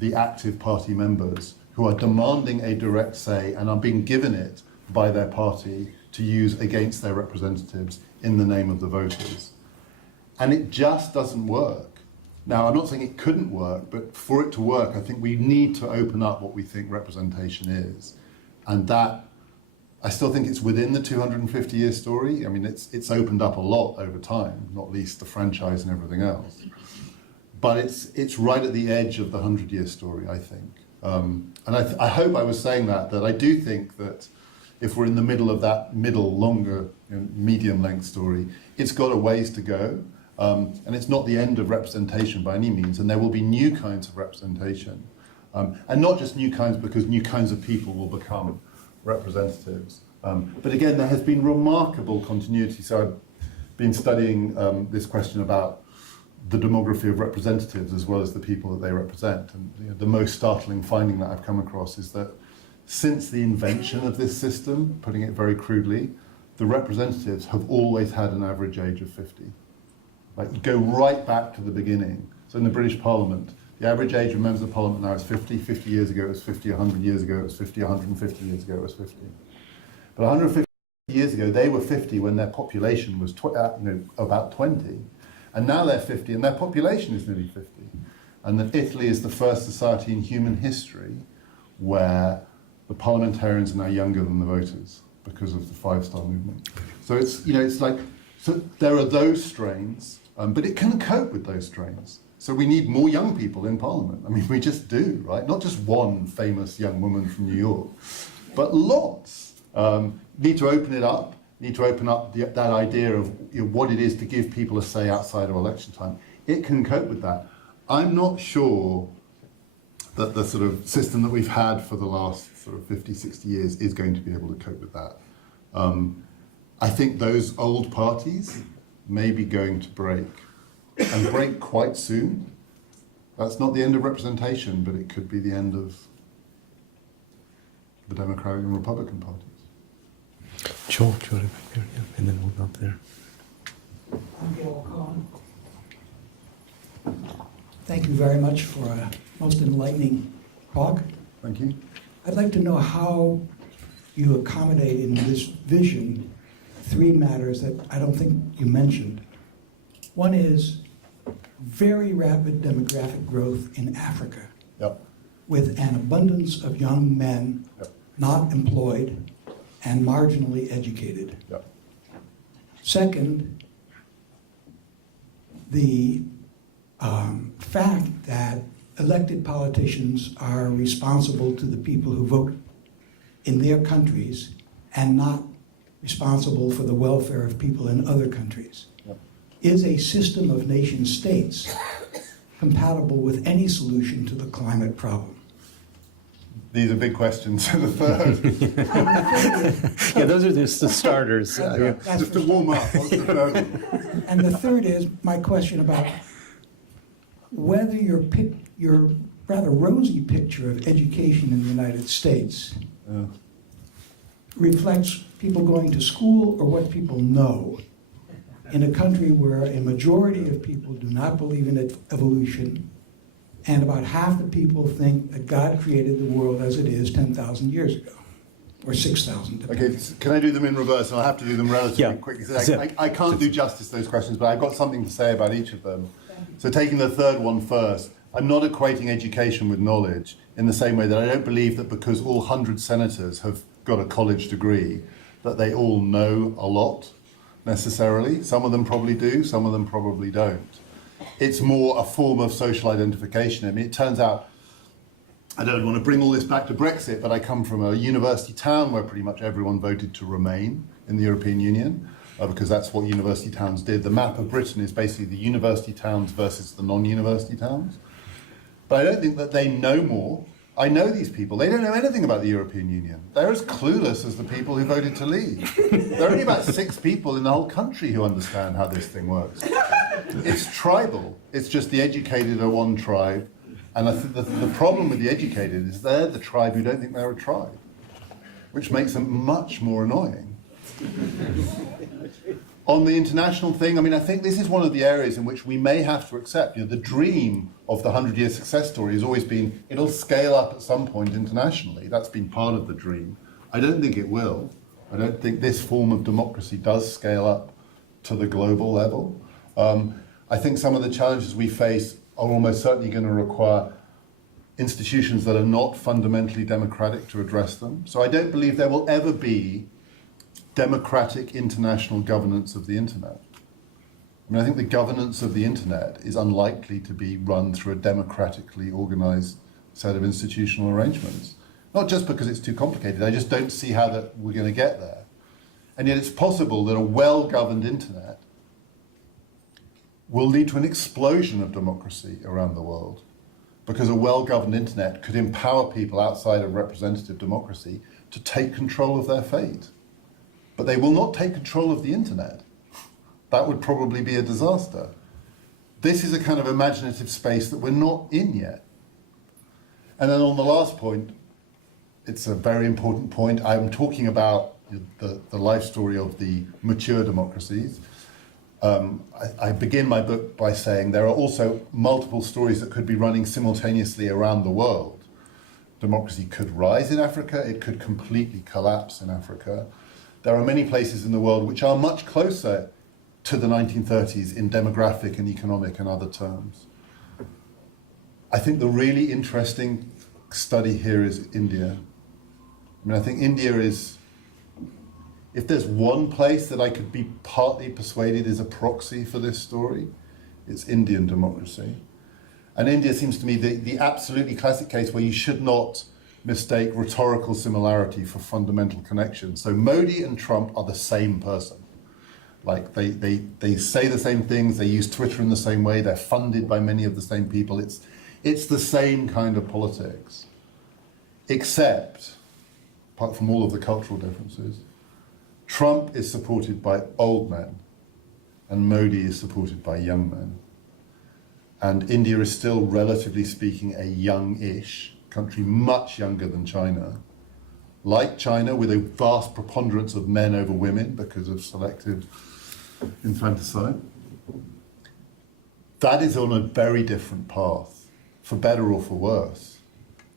the active party members who are demanding a direct say and are being given it by their party to use against their representatives in the name of the voters. And it just doesn't work. Now, I'm not saying it couldn't work, but for it to work, I think we need to open up what we think representation is. And that, I still think it's within the 250-year story. I mean, it's opened up a lot over time, not least the franchise and everything else. But it's right at the edge of the 100-year story, I think. And I hope I was saying that I do think that if we're in the middle of that longer, medium length story, it's got a ways to go. And it's not the end of representation by any means, and there will be new kinds of representation. And not just new kinds because new kinds of people will become representatives. But again, there has been remarkable continuity. So I've been studying this question about the demography of representatives as well as the people that they represent. And the most startling finding that I've come across is that since the invention of this system, putting it very crudely, the representatives have always had an average age of 50. Like, you go right back to the beginning. So in the British Parliament, the average age of members of Parliament now is 50. 50 years ago it was 50, 100 years ago it was 50, 150 years ago it was 50. But 150 years ago, they were 50 when their population was about 20. And now they're 50 and their population is nearly 50. And that Italy is the first society in human history where the parliamentarians are now younger than the voters because of the five-star movement. So it's like, so there are those strains, but it can cope with those strains. So we need more young people in Parliament. I mean, we just do, right? Not just one famous young woman from New York, but lots. Need to open it up, need to open up that idea of what it is to give people a say outside of election time. It can cope with that. I'm not sure that the sort of system that we've had for the last sort of 50, 60 years is going to be able to cope with that. I think those old parties may be going to break, and break quite soon. That's not the end of representation, but it could be the end of the Democratic and Republican parties. Joel, do you want to back there? Yeah, and then we'll go up there. I'm Joel Cohn. Thank you very much for a most enlightening talk. Thank you. I'd like to know how you accommodate in this vision three matters that I don't think you mentioned. One is very rapid demographic growth in Africa, Yep. with an abundance of young men Yep. not employed and marginally educated. Yep. Second, the fact that elected politicians are responsible to the people who vote in their countries and not responsible for the welfare of people in other countries. Yep. Is a system of nation states compatible with any solution to the climate problem? These are big questions. The third. Yeah, those are just the starters. That's Just to for warm up. What's the third one? And the third is my question about whether your rather rosy picture of education in the United States reflects people going to school or what people know in a country where a majority of people do not believe in evolution, and about half the people think that God created the world as it is 10,000 years ago, or 6,000. Okay, can I do them in reverse? And I'll have to do them relatively Yeah. quickly. So I can't do justice to those questions, but I've got something to say about each of them. So taking the third one first, I'm not equating education with knowledge in the same way that I don't believe that because all 100 senators have got a college degree, that they all know a lot, necessarily. Some of them probably do, some of them probably don't. It's more a form of social identification. I mean, it turns out, I don't want to bring all this back to Brexit, but I come from a university town where pretty much everyone voted to remain in the European Union, because that's what university towns did. The map of Britain is basically the university towns versus the non-university towns. But I don't think that they know more. I know these people. They don't know anything about the European Union. They're as clueless as the people who voted to leave. There are only about 6 people in the whole country who understand how this thing works. It's tribal. It's just the educated are one tribe. And I think the problem with the educated is they're the tribe who don't think they're a tribe, which makes them much more annoying. On the international thing, I mean, I think this is one of the areas in which we may have to accept, the dream of the 100-year success story has always been, it'll scale up at some point internationally. That's been part of the dream. I don't think it will. I don't think this form of democracy does scale up to the global level. I think some of the challenges we face are almost certainly going to require institutions that are not fundamentally democratic to address them. So I don't believe there will ever be democratic international governance of the internet. I mean, I think the governance of the internet is unlikely to be run through a democratically organized set of institutional arrangements. Not just because it's too complicated, I just don't see how that we're going to get there. And yet it's possible that a well-governed internet will lead to an explosion of democracy around the world, because a well-governed internet could empower people outside of representative democracy to take control of their fate. But they will not take control of the internet. That would probably be a disaster. This is a kind of imaginative space that we're not in yet. And then on the last point, it's a very important point. I'm talking about the life story of the mature democracies. I begin my book by saying there are also multiple stories that could be running simultaneously around the world. Democracy could rise in Africa, it could completely collapse in Africa. There are many places in the world which are much closer to the 1930s in demographic and economic and other terms. I think the really interesting study here is India. I mean, I think India is, if there's one place that I could be partly persuaded is a proxy for this story, it's Indian democracy. And India seems to me the absolutely classic case where you should not mistake rhetorical similarity for fundamental connection. So Modi and Trump are the same person. Like they say the same things, they use Twitter in the same way, they're funded by many of the same people. It's the same kind of politics, except, apart from all of the cultural differences, Trump is supported by old men and Modi is supported by young men. And India is still, relatively speaking, a young-ish country, much younger than China. Like China, with a vast preponderance of men over women because of selective infanticide. That is on a very different path, for better or for worse.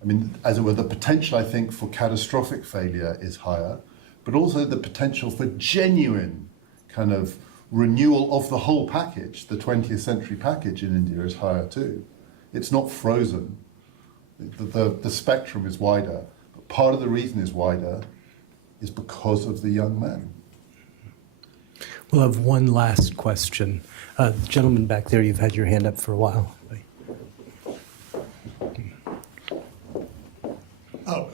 I mean, as it were, the potential, I think, for catastrophic failure is higher, but also the potential for genuine kind of renewal of the whole package, the 20th century package in India is higher too. It's not frozen. The spectrum is wider. But part of the reason it's wider is because of the young men. We'll have one last question. Gentleman back there, you've had your hand up for a while.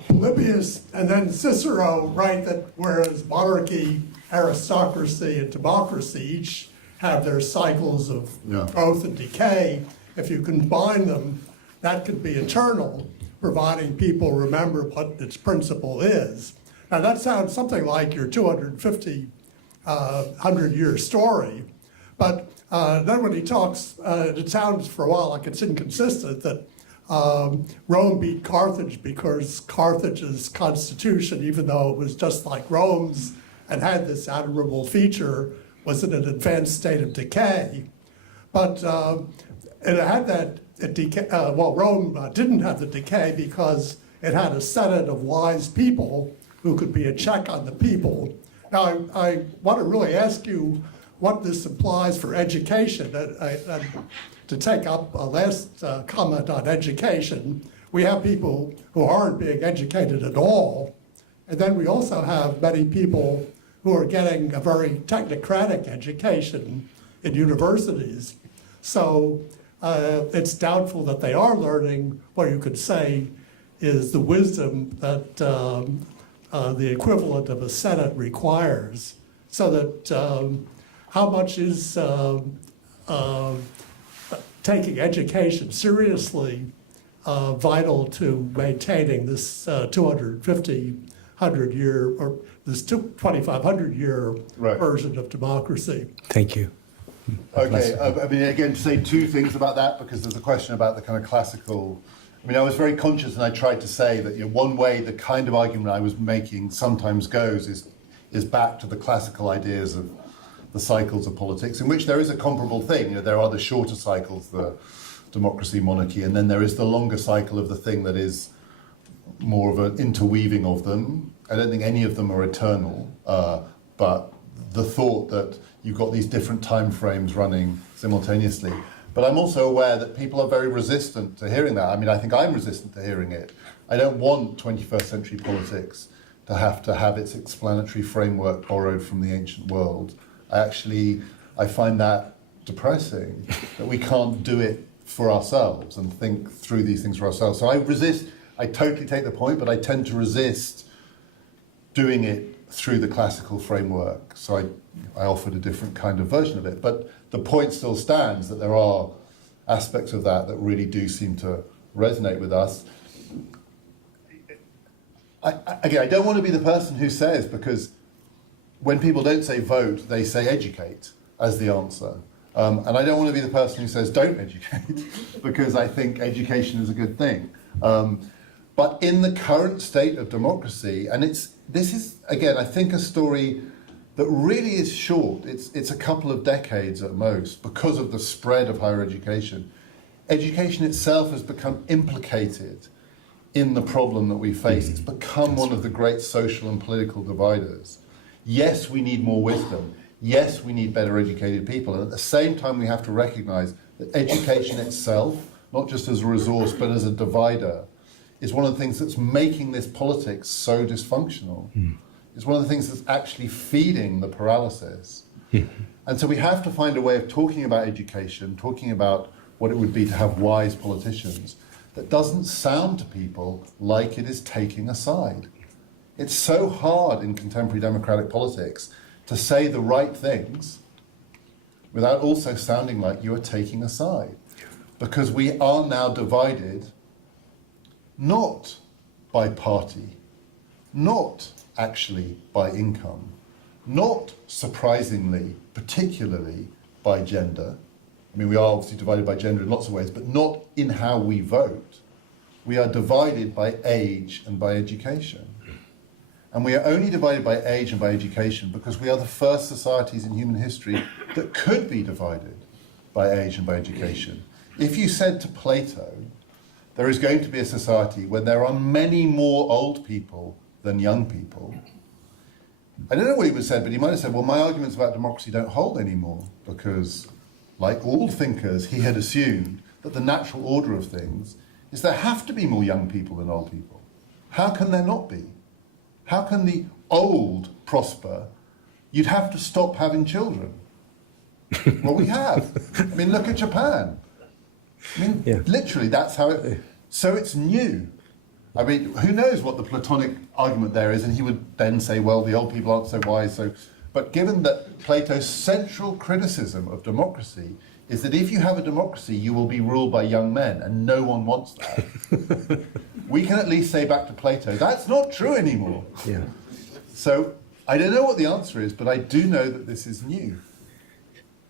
Polybius and then Cicero write that whereas monarchy, aristocracy, and democracy each have their cycles of growth and decay, if you combine them, that could be eternal, providing people remember what its principle is. Now that sounds something like your 250, 100-year story, but then when he talks, it sounds for a while like it's inconsistent that Rome beat Carthage because Carthage's constitution, even though it was just like Rome's and had this admirable feature, was in an advanced state of decay. But it had that decay. Rome didn't have the decay because it had a senate of wise people who could be a check on the people. Now, I want to really ask you what this implies for education. To take up a last comment on education, we have people who aren't being educated at all, and then we also have many people who are getting a very technocratic education in universities. So it's doubtful that they are learning what you could say is the wisdom that the equivalent of a Senate requires. So that how much is taking education seriously vital to maintaining this 250, 100-year, or this 2,500-year version of democracy? Thank you. Okay, I mean, again, to say two things about that, because there's a question about the kind of classical. I mean, I was very conscious, and I tried to say that one way the kind of argument I was making sometimes goes is back to the classical ideas of the cycles of politics, in which there is a comparable thing. There are the shorter cycles, the democracy, monarchy, and then there is the longer cycle of the thing that is more of an interweaving of them. I don't think any of them are eternal, but the thought that you've got these different time frames running simultaneously. But I'm also aware that people are very resistant to hearing that. I mean, I think I'm resistant to hearing it. I don't want 21st century politics to have its explanatory framework borrowed from the ancient world. I find that depressing, that we can't do it for ourselves and think through these things for ourselves. So I resist I totally take the point, but I tend to resist doing it through the classical framework. So I offered a different kind of version of it. But the point still stands that there are aspects of that that really do seem to resonate with us. Again, I don't want to be the person who says, because when people don't say vote, they say educate as the answer. And I don't want to be the person who says don't educate, because I think education is a good thing. But in the current state of democracy, and this is, again, I think a story that really is short. It's a couple of decades at most because of the spread of higher education. Education itself has become implicated in the problem that we face. It's become one of the great social and political dividers. Yes, we need more wisdom. Yes, we need better educated people. And at the same time, we have to recognize that education itself, not just as a resource, but as a divider, is one of the things that's making this politics so dysfunctional. It's one of the things that's actually feeding the paralysis. And so we have to find a way of talking about education, talking about what it would be to have wise politicians, that doesn't sound to people like it is taking a side. It's so hard in contemporary democratic politics to say the right things without also sounding like you are taking a side. Because we are now divided not by party, not actually by income, not surprisingly, particularly by gender. I mean, we are obviously divided by gender in lots of ways, but not in how we vote. We are divided by age and by education. And we are only divided by age and by education because we are the first societies in human history that could be divided by age and by education. If you said to Plato, there is going to be a society where there are many more old people than young people, I don't know what he would have said, but he might have said, well, my arguments about democracy don't hold anymore because, like all thinkers, he had assumed that the natural order of things is there have to be more young people than old people. How can there not be? How can the old prosper? You'd have to stop having children. Well, we have. I mean, look at Japan. I mean, literally, that's how it... So it's new. I mean, who knows what the Platonic argument there is, and he would then say, well, the old people aren't so wise, so... But given that Plato's central criticism of democracy is that if you have a democracy, you will be ruled by young men, and no one wants that. We can at least say back to Plato, that's not true anymore. Yeah. So I don't know what the answer is, but I do know that this is new.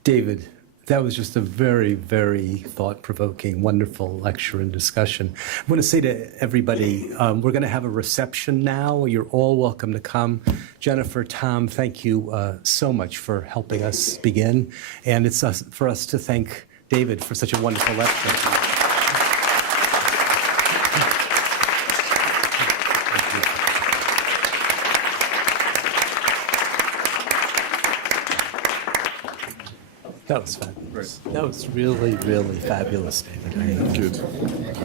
David, that was just a very, very thought-provoking, wonderful lecture and discussion. I want to say to everybody, we're going to have a reception now. You're all welcome to come. Jennifer, Tom, thank you so much for helping us begin. And it's for us to thank David for such a wonderful lecture. That was fabulous. That was really, really fabulous, David. Good.